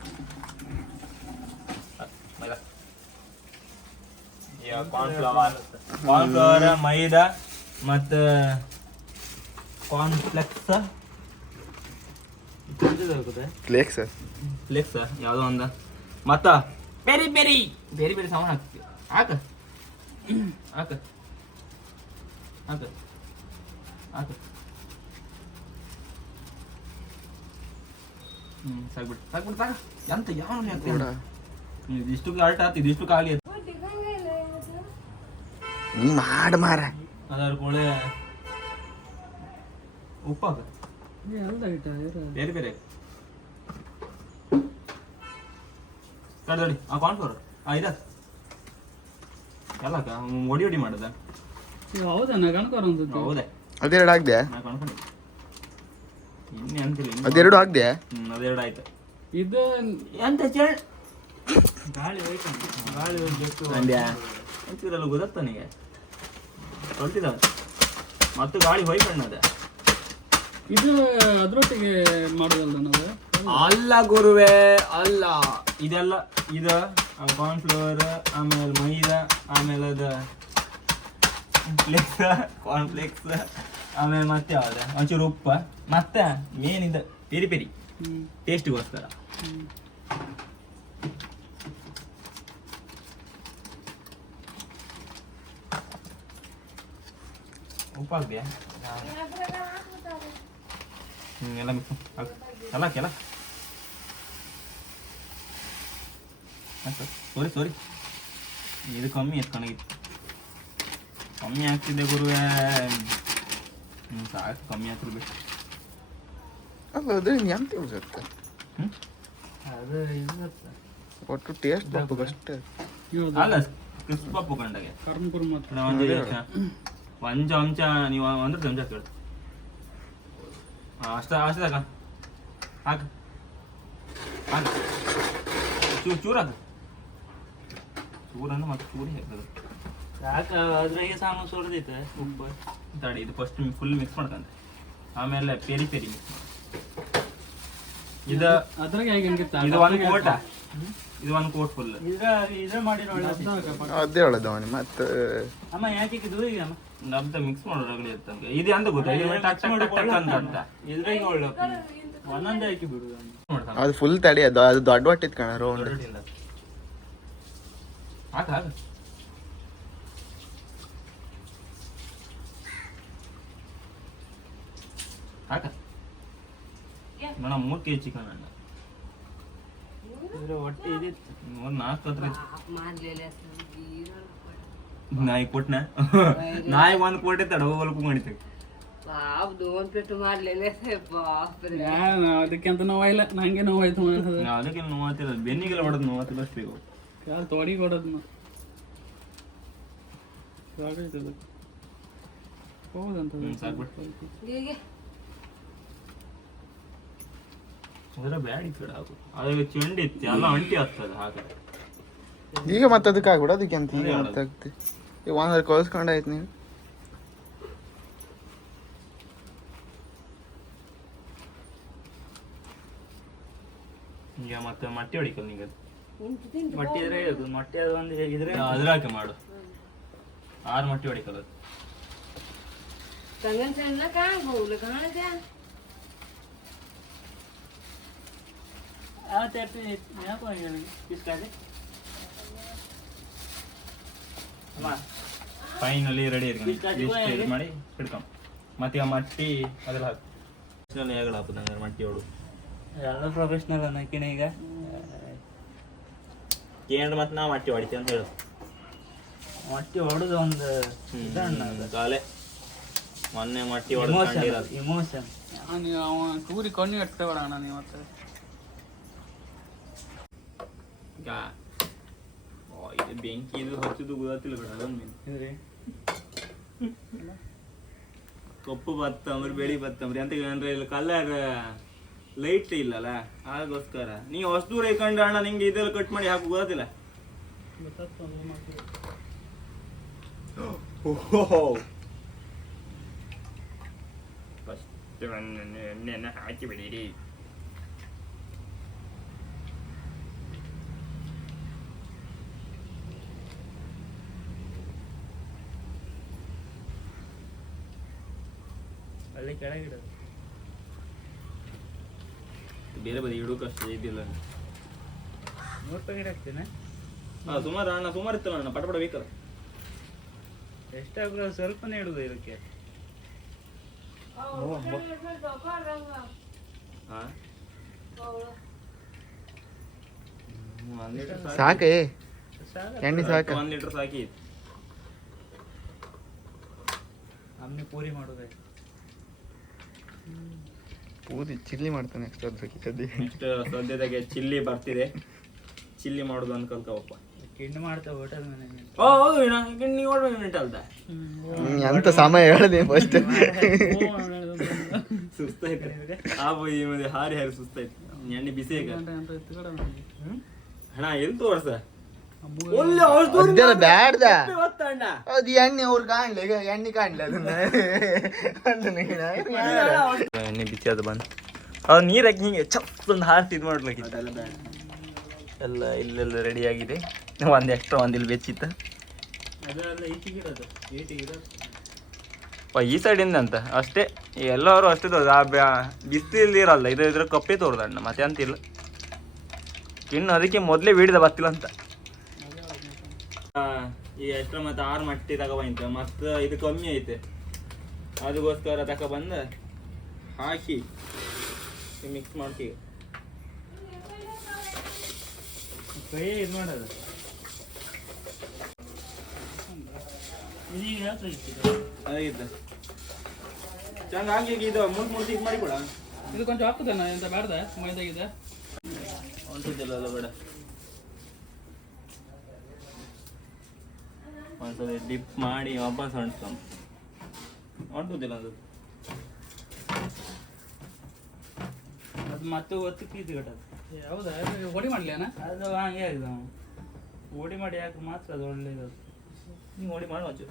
ಮೈದಾ ಈಗ ಕಾರ್ನ್ಫ್ಲವರ್ ಮೈದಾ ಮತ್ತು ಕಾರ್ನ್ಫ್ಲೆಕ್ಸ್ ಫ್ಲೇಕ್ಸ್ ಫ್ಲೆಕ್ಸ್ ಯಾವುದೋ ಒಂದು ಮತ್ತ ಬೇರೆ ಬೇರೆ ಬೇರೆ ಬೇರೆ ಸಾಮಾನು ಹಾಕ್ತೀವಿ ಹಾಕ ಹಾಕ ಹಾಕ ಹಾಕ ಸಾಕ್ಬಿಟ್ಟು ಸಾಕ್ಬಿಟ್ಟು ಸಾಕ ಎಂತ ಯಾವ ಇದಿಷ್ಟು ಲಾಲ್ಟ್ ಆತು ಇದಿಷ್ಟು ಖಾಲಿ ಆಯ್ತು ನೀ ಮಾಡ ಮಾರ ಅದಾರ ಕೋಳೆ ಉಪ್ಪು ಹಾಕ ಬೇರೆ ಬೇರೆ ಕಡ್ದೊಡಿ ಆ ಕಾರ್ನ್ಫ್ಲವರ್ ಇದ ಎಲ್ಲ ಒಡಿ ಮಾಡದ ಹೌದಾ ನಾ ಕಣ್ಕೋರ್ ಅನ್ಸುತ್ತೆ ಹೌದೇ ಅದೆರಡು ಹಾಕ್ದೆ ನಾ ಕಣ್ಕೊಂಡೆ ಇನ್ನೇ ಅಂತಿಲ್ಲ ಅದೆರಡು ಹಾಕ್ದೆ ಅದೆರಡು ಆಯ್ತು ಇದು ಎಂತ ಚೇಳ್ ಗಾಳಿ ಹೋಯ್ತು ಗಾಳಿ ಹೋಗ್ಬೇಕು ಮಂಡ್ಯ ಅಂತಿರಲ್ಲ ಗೊತ್ತಾಗ್ತಾನಿಗೆ ಹೊಲ್ತಿದ್ದಾವೆ ಮತ್ತು ಗಾಳಿ ಹೋಯ್ಕಣ್ಣದ ಇದು ಅದ್ರೊಟ್ಟಿಗೆ ಮಾಡೋದಲ್ಲ ನಾವು ಅಲ್ಲ ಗುರುವೆ ಅಲ್ಲ ಇದೆಲ್ಲ ಇದು ಕಾರ್ನ್ಫ್ಲವರ್ ಆಮೇಲೆ ಮೈದಾ ಆಮೇಲೆ ಅದು ಫ್ಲೆಕ್ಸ್ ಕಾರ್ನ್ಫ್ಲೆಕ್ಸ್ ಆಮೇಲೆ ಮತ್ತೆ ಯಾವ್ದು ಒಂಚೂರು ಉಪ್ಪ ಮತ್ತೆ ಮೇನ್ ಇದು ಪೆರಿ ಪೆರಿ ಟೇಸ್ಟಿಗೋಸ್ಕರ ಉಪ್ಪು ಹಾಕ್ದ್ಯಾ ಎಲ್ಲ ಮಿಕ್ಸ್ ಎಲ್ಲ ಕೆಲ ಸಾರಿ ಇದು ಕಮ್ಮಿ ಎತ್ಕೊಂಡಿತ್ತು ಕಮ್ಮಿ ಆಗ್ತಿದೆ ಗುರುವೆ ಸಾಕು ಕಮ್ಮಿ ಆಗ್ತಿರ್ಬೇಕು ಅಲ್ಲ ಅದು ಎಂತ ಯೂಸ್ ಇರುತ್ತೆ ಅದು ಇರುತ್ತೆ ಒಟ್ಟು ಟೇಸ್ಟ್ ಬರ್ಬೇಕಷ್ಟೇ ಅಲ್ಲ ಕ್ರಿಸ್ಪ್ ಪಪ್ಪು ಕಂಡಾಗೆ ಕರ್ಮಕುರು ಮಾತ್ರ ಒಂದು ಚಮಚ ನೀವು ಒಂದು ಚಮಚ ಕೇಳು ಅಷ್ಟದಾಗ ಹಾಕ ಹಾಕ ಚೂರು ಹಾಕ ಚೂರನ್ನು ಮತ್ತೆ ಚೂರಿ ಹಾಕೋದು ಯಾಕೆ ಅದ್ರಾಗೆ ಸಾಮಾನು ಸೋರ್ದೈತೆ ಉಪ್ಪು ತಡಿ ಇದು ಫಸ್ಟ್ ಫುಲ್ ಮಿಕ್ಸ್ ಮಾಡ್ಕಂತೆ ಆಮೇಲೆ ಪೆರಿ ಪೆರಿ ಮಿಕ್ಸ್ ಇದು ಅದ್ರಾಗೆ ಹೇಗೆ ಹಂಗಿತ್ತ ಇದು ಒಂದು ಕೋಟ ಇದು ಒಂದು ಕೋಟ್ ಫುಲ್ ಇದ್ರ ಮಾಡಿ ನೋಡಿ ಅದೇ ಹೇಳೋದು ಅವನು ಮತ್ತೆ ಅಮ್ಮ ಯಾಕೆ ಇದು ಈಗ ಅಮ್ಮ ನಮ್ದು ಮಿಕ್ಸ್ ಮಾಡೋ ರಗಳಿ ಇರ್ತಂಗೆ ಇದು ಅಂತ ಗೊತ್ತಾ ಇದು ಟಕ್ ಟಕ್ ಟಕ್ ಟಕ್ ಅಂತ ಅಂತ ಇದ್ರಾಗೆ ಒಳ್ಳೆ ಒಂದೊಂದೇ ಹಾಕಿ ಬಿಡುದು ನೋಡ್ತಾನೆ ಅದು ಫುಲ್ ತಡಿ ಅದು ದೊಡ್ಡ ಹೊಟ್ಟಿತ್ತು ಕಣ ರೌಂಡ್ ಹಾಕ ಹಾಕ ಹಾಕ ಮೇಡಮ್ 3 kg ಚಿಕನ್ ಅಣ್ಣ ಒಟ್ಟು ಇದಿತ್ತು ಒಂದು 4 ಹತ್ರ ನಾಯಿ ಕೊಟ್ನ ನಾಯಿ ಒಂದು ಕೋಟಿ ತಡ ಹೊಲ್ಕು ಮಾಡಿತೆ ಅದಕ್ಕೆಂತ ನೋವಾಯಿಲ್ಲ ನಂಗೆ ನೋವಾಯ್ತು ಮಾಡೋದು ಅದಕ್ಕೆ ನೋವಾತಿಲ್ಲ ಬೆನ್ನಿಗೆಲ್ಲ ಹೊಡೆದು ನೋವಾತಿಲ್ಲ ಅಷ್ಟು ಬೇಕು ಯಾರು ತೊಡಿ ಕೊಡೋದು ಹೌದಂತ ಸಾಕ್ಬಿಟ್ಟು ಅದರ ಬ್ಯಾಡಿ ಕಡೆ ಆಗು ಅದಕ್ಕೆ ಚೆಂಡಿ ಇತ್ತು ಎಲ್ಲ ಅಂಟಿ ಆಗ್ತದೆ ಹಾಗೆ ಈಗ ಮತ್ತೆ ಅದಕ್ಕೆ ಆಗ್ಬಿಡ ಅದಕ್ಕೆ ಅಂತ ಈಗ ಮತ್ತೆ ಆಗ್ತಿ ಈಗ ಒಂದ್ಸರಿ ಕಳ್ಸ್ಕೊಂಡಾಯ್ತು ನೀವು ಈಗ ಮತ್ತೆ ಮಟ್ಟಿ ಹೊಡಿಕಲ್ ನಿಂಗೆ ಮೊಟ್ಟೆ ಇದ್ರೆ ಇದು ಮೊಟ್ಟೆ ಅದು ಒಂದು ಹೇಗಿದ್ರೆ ಅದ್ರ ಹಾಕಿ ಮಾಡು 6 ಮಟ್ಟಿ ಹೊಡಿಕಲ್ ಅದು ಫೈನಲಿ ರೆಡಿ ಇರ್ಕೊಂಡು ಮಾಡಿ ಹಿಡ್ಕೊಂಡ್ ಮತ್ತೆ ಮಟ್ಟಿ ಅದೆಲ್ಲ ಹಾಕಿ ಹೇಗಲ್ಲ ಹಾಕೋದಂಗಾರೆ ಮಟ್ಟಿ ಹೊಡು ಎಲ್ಲ ಪ್ರೊಫೆಷ್ನಲ್ ಅನ್ನೋಕಿನ ಈಗ ಕೇಂದ್ರ ಮತ್ತೆ ನಾ ಮಟ್ಟಿ ಹೊಡಿತೀವಿ ಅಂತ ಹೇಳು ಮಟ್ಟಿ ಹೊಡೆದು ಒಂದು ಕಾಲೆ ಮೊನ್ನೆ ಮಟ್ಟಿ ಹೊಡೆದು ಇಮೋಷನ್ ಟೂರಿ ಕಣ್ಣು ಇಡ್ತೇವಡ ನಾನು ಇವತ್ತು ಇದು ಬೆಂಕಿ ಇದು ಹಚ್ಚುದು ಗೊತ್ತಿಲ್ಲ ಬಿಡ ಅದೊಂದು ಕಪ್ಪು ಬತ್ತಂಬ್ರಿ ಬೆಳಿ ಬತ್ತಂಬ್ರಿ ಅಂತ ಅಂದ್ರೆ ಇಲ್ಲಿ ಕಲರ್ ಲೈಟ್ ಇಲ್ಲಲ್ಲ ಅದಕ್ಕೋಸ್ಕರ ನೀವು ಅಷ್ಟು ದೂರ ಇಟ್ಕೊಂಡು ಅಣ್ಣ ನಿಂಗೆ ಇದೆಲ್ಲ ಕಟ್ ಮಾಡಿ ಹಾಕಿ ಗೊತ್ತಿಲ್ಲ ಫಸ್ಟ್ ಎಣ್ಣೆಯನ್ನು ಹಾಕಿ ಬಿಡಿರಿ ಅಲ್ಲಿ ಕೆಳಗಿಡೋದು ಬೇರೆ ಬದಿ ಇಡೋಕೆ ಅಷ್ಟು ಇದ್ದಿಲ್ಲ ₹100 ಗಿಡ ಹಾಕ್ತೇನೆ ಸುಮಾರು ಅಣ್ಣ ಸುಮಾರು ಇತ್ತಲ್ಲ ಅಣ್ಣ ಪಟ ಬೇಕಲ್ಲ ಎಷ್ಟಾಗ್ರೂ ಸ್ವಲ್ಪನೇ ಇಡುದು ಇದಕ್ಕೆ ಸಾಕೆ ಎಣ್ಣೆ ಸಾಕ 1 ಲೀಟರ್ ಸಾಕಿ ಅಮ್ಮಿ ಪೂರಿ ಮಾಡೋದೇ ಪೂರಿ ಚಿಲ್ಲಿ ಮಾಡ್ತಾನೆ ನೆಕ್ಸ್ಟ್ ಸದ್ಯ ನೆಕ್ಸ್ಟ್ ಸದ್ಯದಾಗೆ ಚಿಲ್ಲಿ ಬರ್ತಿದೆ ಚಿಲ್ಲಿ ಮಾಡೋದು ಅಂತ ಕಲ್ಕವಪ್ಪ ಕಿಂಡ್ ಮಾಡ್ತಾ ಹೋಟೆಲ್ ಮ್ಯಾನೇಜ್ಮೆಂಟ್ ಹೌದು ನೀವು ಓಡ್ಬೇಕು ಅಲ್ದ ಅಂತ ಸಮಯ ಹೇಳಿದೆ ಫಸ್ಟ್ ಸುಸ್ತಾಯ್ತು ಈ ಮಧ್ಯೆ ಹಾರಿ ಸುಸ್ತಾಯ್ತು ಎಣ್ಣೆ ಬಿಸಿ ಹಣ ಎಲ್ಲಿ ತೋರ್ಸ ಬ್ಯಾಡ್ದ ಅದು ಎಣ್ಣೆ ಅವ್ರು ಕಾಣ್ಲಿ ಈಗ ಎಣ್ಣೆ ಕಾಣ್ಲಿ ಅದನ್ನ ಎಣ್ಣೆ ಬಿಸಿ ಅದು ಬಂದು ಅದು ನೀರು ಹಾಕಿ ಹಿಂಗೆ ಚಪ್ ಒಂದು ಹಾರಿಸಿ ಇದು ಮಾಡ್ಲಿಕ್ಕೆ ಎಲ್ಲ ಇಲ್ಲೆಲ್ಲ ರೆಡಿ ಆಗಿದೆ ಒಂದು ಎಕ್ಸ್ಟ್ರಾ ಒಂದಿಲ್ಲಿ ಬೆಚ್ಚಿತ್ತು ಈ ಸೈಡಿಂದ ಅಂತ ಅಷ್ಟೇ ಎಲ್ಲರೂ ಅಷ್ಟೇ ತೋರ್ದು ಆ ಬಿಸಿಲು ಇರಲ್ಲ ಇದ್ರ ಕಪ್ಪೇ ತೋರ್ದಣ್ಣ ಮತ್ತೆ ಅಂತಿಲ್ಲ ಇನ್ನು ಅದಕ್ಕೆ ಮೊದಲೇ ಬೀಡಿದ ಬರ್ತಿಲ್ಲ ಅಂತ ಈಗ ಎಕ್ಸ್ಟ್ರಾ ಮತ್ತೆ 6 ಮಟ್ಟಿ ತಗೊಬಂತ ಮತ್ತೆ ಇದು ಕಮ್ಮಿ ಐತೆ ಅದಕ್ಕೋಸ್ಕರ ತಗೊಬಂದು ಹಾಕಿ ಮಿಕ್ಸ್ ಮಾಡ್ತೀವಿ ಕೈ ಇದು ಮಾಡೋದು ಅದಾಗಿತ್ತು ಚಂದ ಹಾಕಿ ಇದು ಮುಳ್ಳು ಇದು ಮಾಡಿ ಕೊಡ ಇದು ಕೊಂಚ ಹಾಕುದಣ್ಣ ಎಂತ ಬೇಡ್ದ ಮೈದಾಗಿದೆ ಹೊಂಟಿದ್ದಿಲ್ಲ ಬೇಡ ಒಂದ್ಸಲ ಡಿಪ್ ಮಾಡಿ ವಾಪಸ್ ಹೊಂಟ್ಕೊಂಡು ಹೊಂಟುದಿಲ್ಲ ಅದು ಅದು ಮತ್ತೆ ಒತ್ತು ಕೀತಿ ಕಟ್ಟದು ಹೌದಾ ಒಡಿ ಮಾಡಲಿ ಅಣ್ಣ ಅದು ಹಂಗೆ ಆಗಿದೆ ಓಡಿ ಮಾಡಿ ಯಾಕೆ ಮಾತ್ರ ಅದು ಒಳ್ಳೇದು ನೀವು ಓಡಿ ಮಾಡುವ ಅಚ್ಚು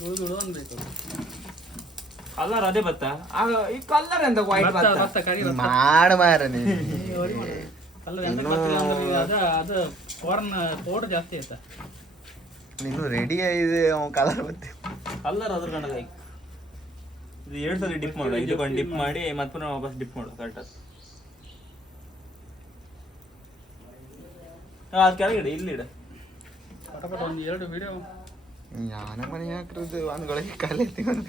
ಜೋಳು ಅನ್ಬೇಕು ಕಲರ್ ಅದೇ ಬತ್ತ ಆಗ ಈ ಕಲರ್ ಎಂತ ವೈಟ್ ಭತ್ತ ಕರಿ ಮಾಡ ಮಾರ ಕಲರ್ ಎಂತ ಗೊತ್ತಿಲ್ಲ ಅಂದ್ರೆ ಅದು ಫಾರನ್ ಪೌಡರ್ ಜಾಸ್ತಿ ಆಯ್ತಾ ನೀನು ರೆಡಿ ಆಗಿದೆ ಕಲರ್ ಬತ್ತೆ ಕಲರ್ ಅದ್ರ ಕಂಡದ ಇದು 2 ಸಲ ಡಿಪ್ ಮಾಡು ಇದಕ್ಕೊಂದು ಡಿಪ್ ಮಾಡಿ ಮತ್ತೆ ಪುನಃ ವಾಪಸ್ ಡಿಪ್ ಮಾಡು ಕರೆಕ್ಟ್ ಅದು ಕೆಳಗಿಡ ಇಲ್ಲಿಡ ಪಟಪಟ ಒಂದು 2 ವಿಡಿಯೋ ಯಾನ ಮನೆ ಹಾಕಿರೋದು ಒಂದ್ಗಳಿಗೆ ಕಲೆ ತಿಂದ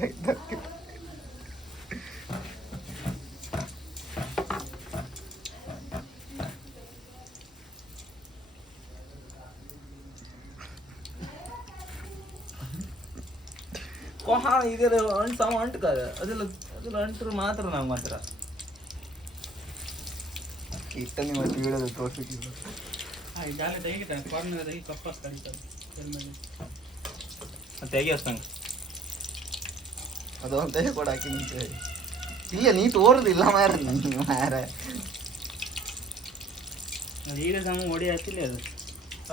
ಇದರ ಅಂಟ್ಕದ ಅದೆಲ್ಲ ಅದೆಲ್ಲ ಅಂಟ್ರು ಮಾತ್ರ ನಾವು ಮಾತ್ರ ಇಟ್ಟ ನಿಮ್ಮ ಬೀಳೋದು ತೋರಿಸಿದ್ರು ಜಾಲಿ ತೆಗಿತಾನೆ ಫಾರ್ನ್ ತೆಗಿ ಕಪ್ಪಾಸ್ ಕಡಿತಾನೆ ಮತ್ತೆ ಹೇಗೆ ಅಷ್ಟಂಗೆ ಅದು ಅಂತ ಕೂಡ ಹಾಕಿ ಮುಂಚೆ ಇಲ್ಲ ನೀ ತೋರುದಿಲ್ಲ ಮಾರ ಮಾರ ಅದು ಈಗ ಸಮ ಓಡಿ ಹಾಕಿಲ್ಲ ಅದು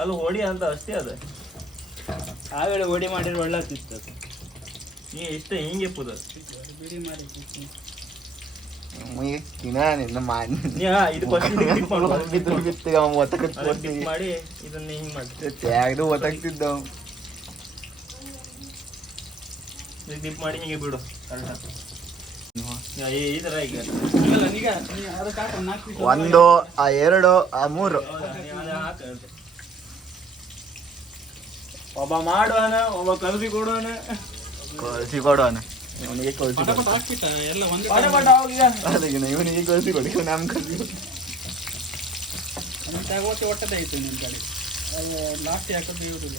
ಅಲ್ಲಿ ಓಡಿ ಅಂತ ಅಷ್ಟೇ ಅದು ಆ ವೇಳೆ ಓಡಿ ಮಾಡಿದ್ರೆ ಒಳ್ಳೆ ಆಗ್ತಿತ್ತು ಅದು ನೀ ಇಷ್ಟ ಹಿಂಗೆ ಪುದ ಬಿಡಿ ಮಾಡಿ ನಿನ್ನ ಮಾನ್ ಇದು first dip ಮಾಡು. ಬಿತ್ತಿಗ ಅದನ್ನ dip ಮಾಡಿ ಇದನ್ನ ಹಿಂಗ್ ಮಾಡಿ ತ್ಯಾಗದು ಒತ್ತಾಗ್ತಿದ್ದ ಡಿಪ್ ಮಾಡಿ ಹಿಂಗೆ ಬಿಡು ಈ ತರ ಈಗ ಆಮೇಲೆ ಈಗ ಅದಕ್ಕೆ ಹಾಕು 4 ಪೀಸ್. 1 2 3 ಒಬ್ಬ ಮಾಡುವನ ಒಬ್ಬ ಕಲಸಿ ಕೊಡುವನ ಕಳಿಸಿ ಕೊಡೋಣ ಅವನಿಗೆ ಕಳಿಸಿ ಪಟ ಪಟ ಹಾಕ್ಬಿಟ್ಟ ಎಲ್ಲ ಒಂದೇ ಪಟ ಪಟ ಹೋಗಿಗ ಅದಕ್ಕೆ ಇವನಿಗೆ ಕಳಿಸಿ ಕೊಡಿ ನಮ್ ಕಳಿಸಿ ತಗೋತಿ ಒಟ್ಟದ ಆಯ್ತು ನಿನ್ನ ಕಡೆ ಲಾಸ್ಟ್ ಹಾಕೋದು ಇರುವುದಿಲ್ಲ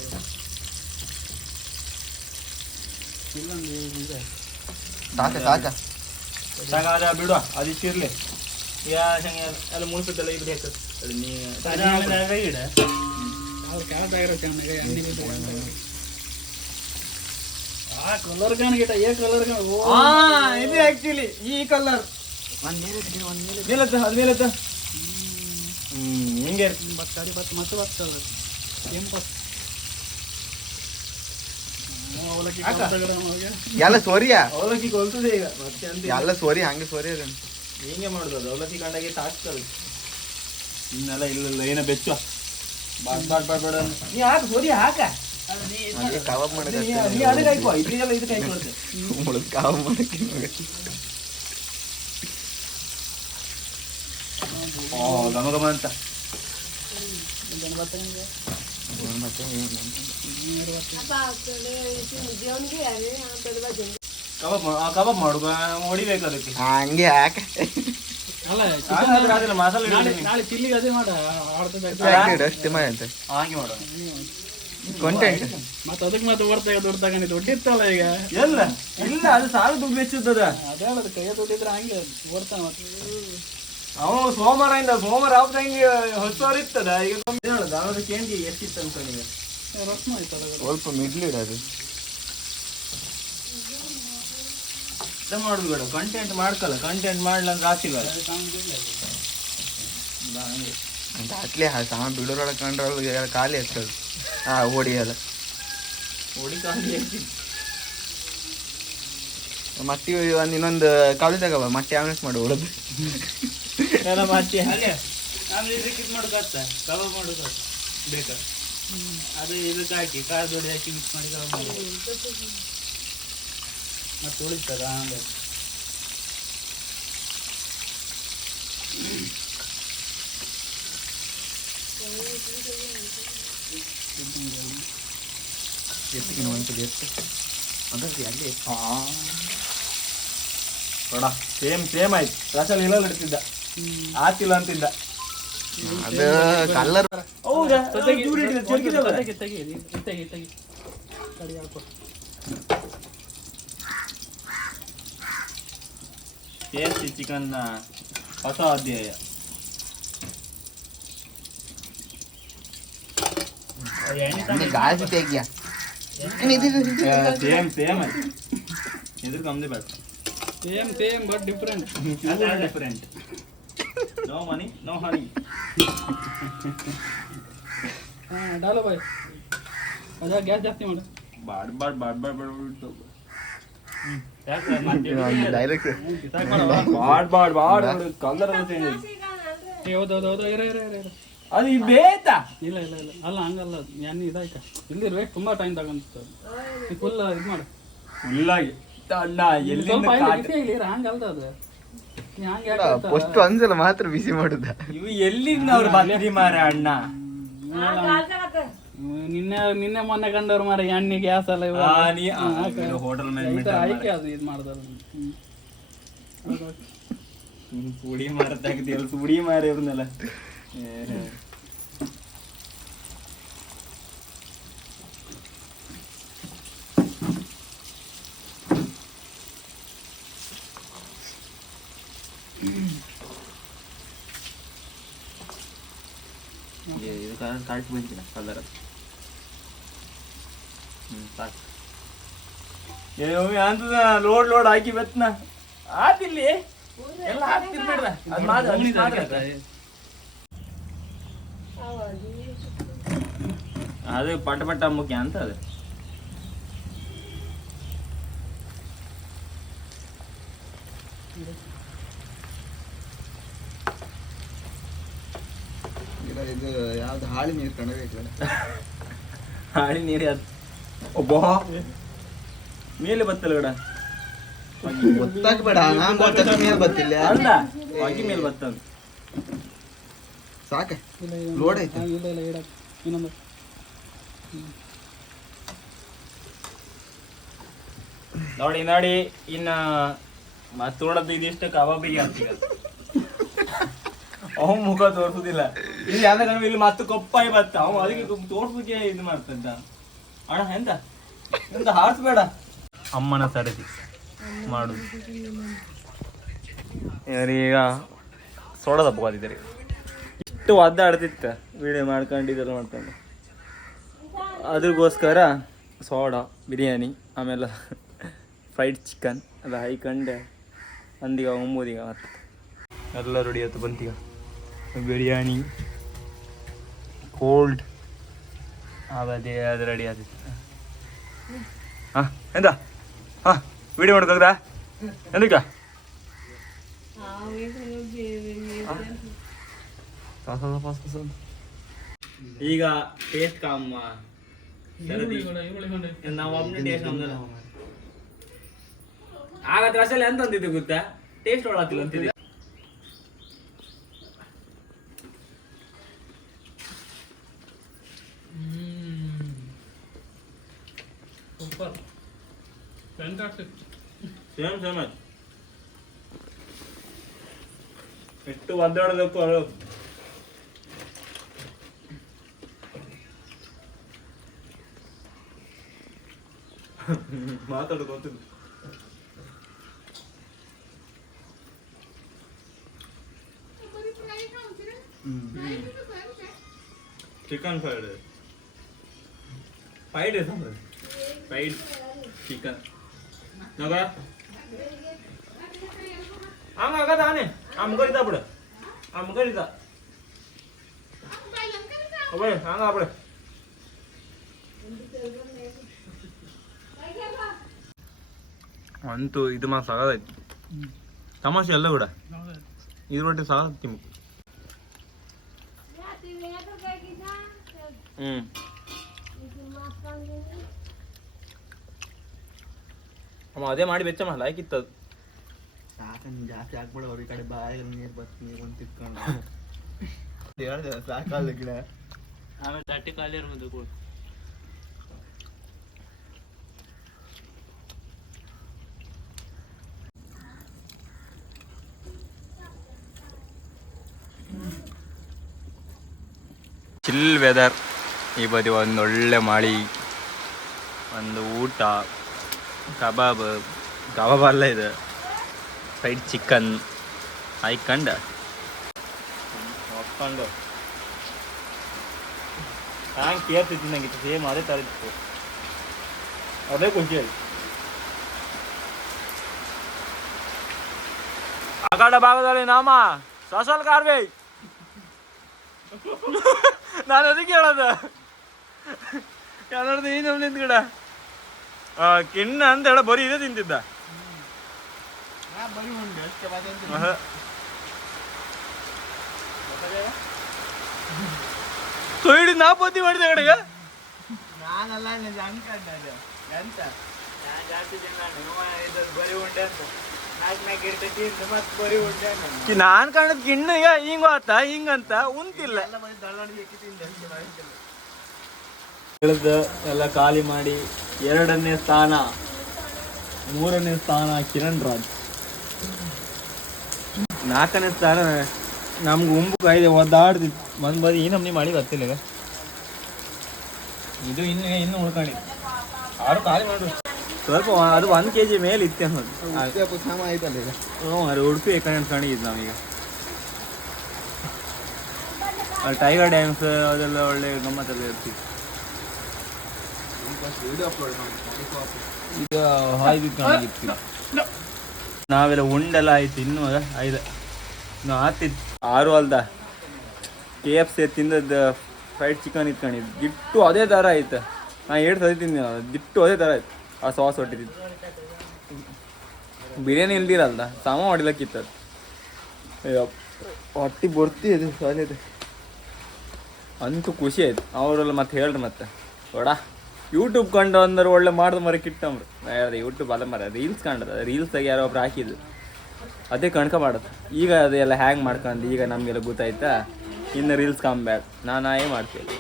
ಇಲ್ಲೊಂದು ಇದೆ ತಾಕ ಸಾಕಾದ ಬಿಡುವ ಅದಿಷ್ಟು ಇರ್ಲಿ ಈಗ ಎಲ್ಲ ಮುಳ್ಸುತ್ತಲ್ಲ ಇಬ್ರು ಹಾಕದು ನೀ ಇಡ ಅವ್ರು ಕಾಟಾಗಿರೋ ಚೆನ್ನಾಗಿ ಎಣ್ಣೆ ಆ ಕಲರ್ ಗಾನ ಗಿಟ ಏ ಕಲರ್ ಗಾನ ಇದು ಆಕ್ಚುಲಿ ಈ ಕಲರ್ ಮೇಲತ್ತ ಅದು ಮೇಲತ್ತ ಹಿಂಗೆ ಬತ್ತಾಡಿ ಬತ್ತು ಮತ್ತೆ ಬರ್ತದೆ ಕೆಂಪು ಅವಲಕ್ಕಿ ಎಲ್ಲ ಸೋರಿಯ ಅವಲಕ್ಕಿ ಕೊಲ್ತದೆ ಈಗ ಮತ್ತೆ ಅಂತ ಎಲ್ಲ ಸೋರಿ ಹಂಗೆ ಸೋರಿ ಅದನ್ನ ಹಿಂಗೆ ಮಾಡುದು ಅದು ಅವಲಕ್ಕಿ ಕಂಡಾಗೆ ಹಾಕ್ತದೆ ಇನ್ನೆಲ್ಲ ಇಲ್ಲ ಏನೋ ಬೆಚ್ಚ ಬಾಡ್ ನೀ ಹಾಕು ಸೋರಿ ಹಾಕ ಹಾಗೆ ಕಬಾಬ್ ನೀ ಅದಕ್ಕೆ ಹಾಕುವ ಇದ್ರಿಗೆಲ್ಲ ಇದಕ್ಕೆ ಹಾಕಿ ಮಾಡಕ್ಕೆ ಕಬಾಬ್ ಮಾಡಕ್ಕೆ ಗಮ ಗಮ ಅಂತ ಕಬಾಬ್ ಮಾಡು ಹೊಡಿಬೇಕು ಅದಕ್ಕೆ ಹಂಗೆ ಯಾಕ ಅಲ್ಲ ಅದೆಲ್ಲ ಮಸಾಲೆ ನಾಳೆ ಚಿಲ್ಲಿಗೆ ಅದೇ ಮಾಡ ಅಷ್ಟೇ ಮಾಡಿ ಅಂತ ಹಾಗೆ ಮಾಡುವ ಕಂಟೆಂಟ್ ಮತ್ತೆ ಅದಕ್ಕೆ ಮತ್ತೆ ದೊಡ್ಡ ದೊಡ್ಡಿತ್ತಲ್ಲ ಈಗ ಎಲ್ಲ ಇಲ್ಲ ಅದು ಸಾಲ ದುಡ್ಡು ಹೆಚ್ಚುತ್ತದ ಅದೇ ಹೇಳೋದು ಕೈಯ ದುಡ್ಡಿದ್ರೆ ಹಂಗೆ ಓಡ್ತಾನ ಮತ್ತೆ ಅವನು ಸೋಮವಾರ ಆಫ್ ಹಂಗೆ ಹೊಸವರ್ ಇರ್ತದ ಈಗ ಹೇಳುದು ಅವನ ಕೇಂದ್ರಿ ಎಷ್ಟಿತ್ತು ಅನ್ಕೊಂಡಿಗೆ ರಸ್ಮ ಆಯ್ತಲ್ಲ ಸ್ವಲ್ಪ ಮಿಡ್ಲ್ ಇಡೋದು ಮಾಡುದು ಬೇಡ ಕಂಟೆಂಟ್ ಮಾಡ್ಕಲ್ಲ ಕಂಟೆಂಟ್ ಮಾಡ್ಲ ಅಂದ್ರೆ ಆಚಿಲ್ಲ ಅಂತ ಅಟ್ಲೇ ಸಾಮಾನು ಬಿಡೋರೊಳಗೆ ಕಂಡ್ರೆ ಖಾಲಿ ಆಗ್ತದೆ ಓಡಿ ಎಲ್ಲ ಹೊಡಿಕಾಂಡಿ ಮಟ್ಟಿ ಒಂದು ಇನ್ನೊಂದು ಕಾಲು ತಗೋ ಮಟ್ಟಿ ಆಮ್ಲೆಟ್ ಮಾಡಿ ಹೊಡೆದು ಎಲ್ಲ ಮತ್ತೆ ಹಾಗೆ ಆಮೇಲೆ ಇದಕ್ಕೆ ಇದು ಮಾಡೋದಾಗ್ತ ಕಬಾಬ್ ಮಾಡೋದು ಬೇಕಾ ಅದು ಇದಕ್ಕೆ ಹಾಕಿ ಖಾರ ಜೋಡಿ ಹಾಕಿ ಮಿಕ್ಸ್ ಮಾಡಿ ಕಬಾಬ್ ಮಾಡೋದು ಮತ್ತೆ ಉಳಿತದ ಆಮೇಲೆ ಎತ್ತಿಗೆ ಒಂದ್ಸಲ ಎತ್ತು ಅದಕ್ಕೆ ಅಲ್ಲಿ ನೋಡ ಸೇಮ್ ಆಯ್ತು ರಸಲ್ ಇಲ್ಲ ಇಡ್ತಿದ್ದ ಆತಿಲ್ಲ ಅಂತಿದ್ದ ಅದು ಕಲ್ಲರ್ ಹೌದಾ ತೆಗಿ ದೂರ ಇಟ್ಟಿದ್ದ, ಚೆಲ್ಕಿದಲ್ಲ? ತೆಗಿ ಕಡಿ ಹಾಕೋ KFC ಚಿಕನ್ ಹೊಸ ಅಧ್ಯಾಯ ಗಾಳಿ ತೆಗಿಯ ಸೇಮ್ ಆಯ್ತು ಇದ್ರ ಕಮ್ಮಿ ಬೇಡ same but different different no money no honey ಡಾಲೋ ಬಾಯ್ ಅದ ಗ್ಯಾಸ್ ಜಾಸ್ತಿ ಮಾಡು ಡೈರೆಕ್ಟ್ ಕಲರ್ ಹೌದೌದು ಇರ ಅದು ಇದು ಬೇತಾ ಇಲ್ಲ ಅಲ್ಲ ಹಂಗಲ್ಲ ಎಣ್ಣೆ ಇದಾಯ್ತ ಇಲ್ಲಿ ರೇಟ್ ತುಂಬಾ ಟೈಮ್ ತಗೊಂತ ಫುಲ್ ಇದು ಮಾಡು ಫುಲ್ಲಾಗಿ ಅಣ್ಣ ಎಲ್ಲಿಂದ ಸ್ವಲ್ಪ ಕಾಟ- ಬಿಸಿ ಇಲ್ಲಿ ಹಂಗಲ್ದ ಅದು ನೀ ಹಂಗೆ ಫಸ್ಟ್ ಒಂದ್ಸಲ ಮಾತ್ರ ಬಿಸಿ ಮಾಡುದ ಇವು ಎಲ್ಲಿಂದ ಅವ್ರು ಬಂದ್ರಿ ಮಾರ ಅಣ್ಣ ನಿನ್ನೆ ಮೊನ್ನೆ ಕಂಡವ್ರು ಮಾರ ಎಣ್ಣೆ ಗ್ಯಾಸ್ ಎಲ್ಲ ಹೋಟೆಲ್ ಆಯ್ಕೆ ಅದು ಇದು ಮಾಡ್ದಲ್ಲ ಪುಡಿ ಮಾರ ತೆಗ್ದಿಲ್ಲ ಸುಡಿ ಮಾರ ಇವ್ರನ್ನೆಲ್ಲ ಇದು ಸಾಕು ಬಂತಿನ ಕಲರ್ ಸಾಕು ಅಂತದ ಲೋಡ್ ಹಾಕಿ ಬತ್ನ ಆತಿಲ್ಲಿ ಎಲ್ಲ ಹಾಕ್ತಿರ್ಬೇಡ ಅದು ಮಾತ್ರ ಅದು ಪಟ ಮುಖ್ಯ ಅಂತ ಅದು ಇದು ಯಾವ್ದು ಹಾಳಿ ನೀರು ಕಂಡಬೇಕು ಹಾಳಿ ನೀರು ಒಬ್ಬ ಮೇಲೆ ಬತ್ತಲ್ಲ ಗಡ ಗೊತ್ತಾಗ್ಬೇಡ ನಾನು ಗೊತ್ತಾಗ ಮೇಲೆ ಬರ್ತಿಲ್ಲ ಅಲ್ಲ ಹೊಗಿ ಮೇಲೆ ಬತ್ತದ ಸಾಕ ಲೋಡ್ ಐತೆ ಇನ್ನೊಂದು ನೋಡಿ ನೋಡಿ ಇನ್ನ ಮತ್ತೆ ನೋಡದ್ದು ಇದಿಷ್ಟು ಕಬಾಬಿಗೆ ಆಗ್ತೀಗ ಅವ ಮುಖ ತೋರ್ಸುದಿಲ್ಲ ಇಲ್ಲಿ ಅಂದ್ರೆ ನಾವು ಇಲ್ಲಿ ಮತ್ತೆ ಕೊಪ್ಪಾಯಿ ಬತ್ತ ಅವ ಅದಕ್ಕೆ ತೋರ್ಸಕ್ಕೆ ಇದು ಮಾಡ್ತಂತ ಅಣ್ಣ ಎಂತ ಎಂತ ಹಾರಿಸ್ಬೇಡ ಅಮ್ಮನ ಸರದಿ ಮಾಡು ಈಗ ಸೋಡಾ ತಪ್ಪಿದ್ದಾರೆ ಇಷ್ಟು ಒದ್ದಾಡ್ತಿತ್ತ ವಿಡಿಯೋ ಮಾಡ್ಕೊಂಡಿದ್ದೆಲ್ಲ ಮಾಡ್ಕೊಂಡು ಅದ್ರಗೋಸ್ಕರ ಸೋಡಾ ಬಿರಿಯಾನಿ ಆಮೇಲೆ ಫ್ರೈಡ್ ಚಿಕನ್ ಎಲ್ಲ ಹೈಕಂಡೆ ಅಂದೀಗ ಒಂಬೂದೀಗ ಮತ್ತೆ ಎಲ್ಲ ರೆಡಿ ಆಯ್ತು ಬಂತೀಗ ಬಿರಿಯಾನಿ ಕೋಲ್ಡ್ ಅದೇ ಅದು ರೆಡಿ ಆದಿತ್ತು ಹಾಂ ಎಂತ ಹಾಂ ವಿಡಿಯೋ ಮಾಡ್ಕೋಗ್ರಾ ಎಂದಕ್ಕ ಈಗ ಟೇಸ್ಟ್ ಕಮ್ಮ ನಾವು ಒಮ್ಮೆ ಟೇಸ್ಟ್ ನಮ್ದಲ್ಲ ಆಗತ್ತೆ ಅಸಲ ಎಂತ ಅಂತಿದ್ದು ಗೊತ್ತಾ ಟೇಸ್ಟ್ ಒಳತ್ತಿಲ್ಲ ಅಂತಿದ್ದೆ ಸೂಪರ್ ಫ್ಯಾಂಟಾಸ್ಟಿಕ್ ಸೇಮ್ ಸೇಮ್ ಎಷ್ಟು ಒದ್ದಾಡೋದಕ್ಕೂ ಅಳು ಮಾತಾಡು ಗೊತ್ತಿಲ್ಲ ಚಿಕನ್ ಫ್ರೈಡ್ ಫ್ರೈಡ್ ಚಿಕನ್ ನಗ ಹಂಗ ಆಗದಾನೆ ಅಮ್ಗರಿತ ಬಿಡು ಅಮ್ಗರಿತ ಅಬ್ಬೇ ಹಂಗ ಆಗ್ಬಿಡ ಅಂತೂ ಇದು ಮಾ ಸಾಗದಾಯ್ತು ತಮಾಷೆ ಎಲ್ಲ ಕೂಡ ಇದ್ರ ಒಟ್ಟಿಗೆ ಸಾಗದ ತಿಮ್ಮು ಅಮ್ಮ ಅದೇ ಮಾಡಿ ಬೆಚ್ಚಮ್ಮ ಲಾಯ್ಕಿತ್ತದು ಸಾಕ ನೀನ್ ಜಾಸ್ತಿ ಹಾಕ್ಬೇಡ ಅವ್ರ ಈ ಕಡೆ ಬಾಯಿಗೆ ನೀರು ಬತ್ ನೀರು ಅಂತ ತಿಕ್ಕೊಂಡು ಹೇಳ್ದೆ ಸಾಕಲ್ಲ ಗಿಡ ಆಮೇಲೆ ತಟ್ಟಿ ಖಾಲಿ ಮುಂದೆ ಕೂಡ ಚಿಲ್ ವೆದರ್ ಈ ಬದಿ ಒಂದು ಒಳ್ಳೆ ಮಳಿ ಒಂದು ಊಟ ಕಬಾಬ್ ಅಲ್ಲ ಇದು ಫ್ರೈಡ್ ಚಿಕನ್ ಹಾಯ್ಕಂಡು ಹೊತ್ಕೊಂಡು ಹ್ಯಾಂಗೆ ಕೇರ್ತಿತ್ತು ನಂಗಿತ್ತು ಸೇಮ್ ಅದೇ ಥರ ಇತ್ತು ಅದೇ ಖುಷಿಯಲ್ಲಿ ಆ ಕಡೆ ಭಾಗದಲ್ಲಿ ನಾಮ ಸಸಲ್ ಕಾರ್ಬೇ ನಾನು ಅದಕ್ಕೆ ಹೇಳೋದು ಯಾವ್ದು ಈ ನಮ್ಮ ನಿಂತ್ಕಡ ಕಿಣ್ಣ ಅಂತ ಹೇಳ ಬರೀ ಇದೇ ತಿಂತಿದ್ದ ತೊಯ್ಡಿ ನಾ ಪತ್ತಿ ಮಾಡಿದೆ ಕಡೆಗೆ ನಾನಲ್ಲ ಅನ್ಕೊಂಡೆ ಎಂತ ಬರೀ ಉಂಡೆ ಅಂತ ನಾನ್ ಕಾಣದ್ ಕಿಣ್ಣ ಈಗ ಹಿಂಗ ಆತ ಹಿಂಗಂತ ಉಂತಿಲ್ಲ ಇಳಿದ ಎಲ್ಲ ಖಾಲಿ ಮಾಡಿ 2ನೇ ಸ್ಥಾನ 3ನೇ ಸ್ಥಾನ ಕಿರಣ್ ರಾಜ್ 4ನೇ ಸ್ಥಾನ ನಮ್ಗೆ ಉಂಬು ಕಾಯ್ದೆ ಒದ್ದಾಡ್ತಿತ್ತು ಬಂದ್ ಬರೀ ಈ ನಮ್ನಿ ಮಾಡಿ ಗೊತ್ತಿಲ್ಲ ಈಗ ಇದು ಇನ್ನು ಉಳ್ಕೊಂಡಿದ್ದು ಆರು ಖಾಲಿ ಮಾಡು ಸ್ವಲ್ಪ ಅದು 1 kg ಮೇಲೆ ಇತ್ತೆ ಅನ್ನೋದು ಆಯ್ತಲ್ಲ ಈಗ ಹ್ಞೂ ಅದು ಉಡುಪಿ ಕಣ್ಣಿದ್ದು ನಾವೀಗ ಟೈಗರ್ ಡ್ಯಾನ್ಸ್ ಅದೆಲ್ಲ ಒಳ್ಳೆ ಗಮ್ಮತ್ತೆಲ್ಲ ಇರ್ತಿತ್ತು ಈಗ ಹಾಯ್ದಿತ್ತು ನಾವೆಲ್ಲ ಉಂಡೆಲ್ಲ ಆಯ್ತು ಇನ್ನೂ 5 ಇನ್ನು ಆತಿತ್ತು 6 ಅಲ್ದ KFC ತಿಂದದ್ದು ಫ್ರೈಡ್ ಚಿಕನ್ ಇತ್ಕೊಂಡಿದ್ದು ದಿಟ್ಟು ಅದೇ ಥರ ಆಯ್ತು ನಾನು 7 ಸತಿ ತಿಂದಿನ ದಿಟ್ಟು ಅದೇ ಥರ ಆಯ್ತು ಆ ಸಾಸ್ ಹೊಟ್ಟಿದ್ದು ಬಿರಿಯಾನಿ ಇಲ್ದಿರಲ್ದ ಸಾಮ ಹೊಡಿಲಕ್ಕಿತ್ತದು ಹೊಟ್ಟಿ ಬರ್ತಿ ಅದು ಸಾಲಿದೆ ಅಂತೂ ಖುಷಿ ಆಯ್ತು ಅವರೆಲ್ಲ ಮತ್ತೆ ಹೇಳ್ರಿ ಮತ್ತೆ ನೋಡ ಯೂಟ್ಯೂಬ್ ಕಂಡು ಅಂದ್ರೆ ಒಳ್ಳೆ ಮಾಡ್ದು ಮರ ಕಿಟ್ಟಮ್ರು ಹೇಳ್ದೆ ಯೂಟ್ಯೂಬ್ ಅಲ್ಲ ಮರ ರೀಲ್ಸ್ ಕಂಡದ ರೀಲ್ಸಾಗ ಯಾರೋ ಒಬ್ರು ಹಾಕಿದ್ದು ಅದೇ ಕಣ್ಕ ಮಾಡೋದು ಈಗ ಅದೆಲ್ಲ ಹ್ಯಾಂಗ್ ಮಾಡ್ಕೊಂಡು ಈಗ ನಮಗೆಲ್ಲ ಗೊತ್ತಾಯ್ತಾ ಇನ್ನು ರೀಲ್ಸ್ ಕಂಬೇಡ ನಾನೇ ಮಾಡ್ತೀನಿ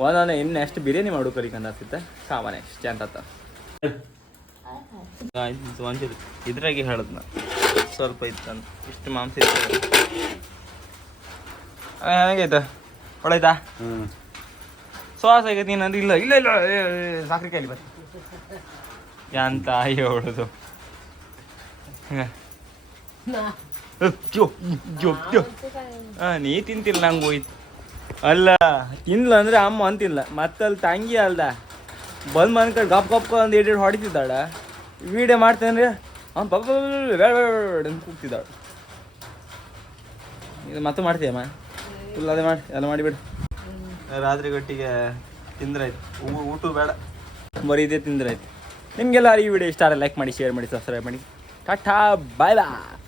ಒಂದೊಂದು ಇನ್ನು ಎಷ್ಟು ಬಿರಿಯಾನಿ ಮಾಡು ಕಲಿಕಂದ ಆಗ್ತಿತ್ತೆ ಸಾಮಾನ್ಯ ಎಷ್ಟು ಅಂತ ಒಂಚೂರು ಇದ್ರಾಗೆ ಹೇಳದ್ ನಾ ಸ್ವಲ್ಪ ಇತ್ತಂತ ಇಷ್ಟು ಮಾಂಸ ಇತ್ತು ಹೆಂಗೈತ ಒಳ್ಳಾಯ್ತಾ ಶ್ವಾಸ ಆಗೈತಿ ನೀನು ಇಲ್ಲ ಇಲ್ಲ ಇಲ್ಲ ಸಾಕ್ರಿ ಕೈಲಿ ಬರ್ರಿ ಅಂತ ಹೇಳೋದು ನೀ ತಿಂತಿಲ್ಲ ನಂಗೆ ಹೋಯ್ತು ಅಲ್ಲ ತಿನ್ಲ ಅಂದ್ರೆ ಅಮ್ಮ ಅಂತಿಲ್ಲ ಮತ್ತಲ್ಲಿ ತಂಗಿ ಅಲ್ದ ಬಂದ್ ಮನ್ಕಡೆ ಗಪ್ ಗಪ್ ಒಂದು ಏಟ್ ಹೊಡಿತಿದ್ದಾಳ ವಿಡಿಯೋ ಮಾಡ್ತೇನೆ ಅವ್ನು ಪಾಪ ಅಂತ ಕೂಗ್ತಿದ್ದಾಳ ಇದು ಮತ್ತೆ ಮಾಡ್ತೀಯಮ್ಮ ಫುಲ್ ಅದೇ ಮಾಡಿ ಎಲ್ಲ ಮಾಡಿಬಿಡು ರಾತ್ರಿ ಗಟ್ಟಿಗೆ ತಿಂದ್ರಾಯ್ತು ಊಟ ಬೇಡ ಬರೀ ಇದೇ ತಿಂದ್ರಾಯ್ತು ನಿಮಗೆಲ್ಲ ಈ ವಿಡಿಯೋ ಇಷ್ಟ ಆದರೆ ಲೈಕ್ ಮಾಡಿ ಶೇರ್ ಮಾಡಿ ಸಬ್ಸ್ಕ್ರೈಬ್ ಮಾಡಿ ಟಾಟಾ ಬಾಯ್ ಬಾಯ್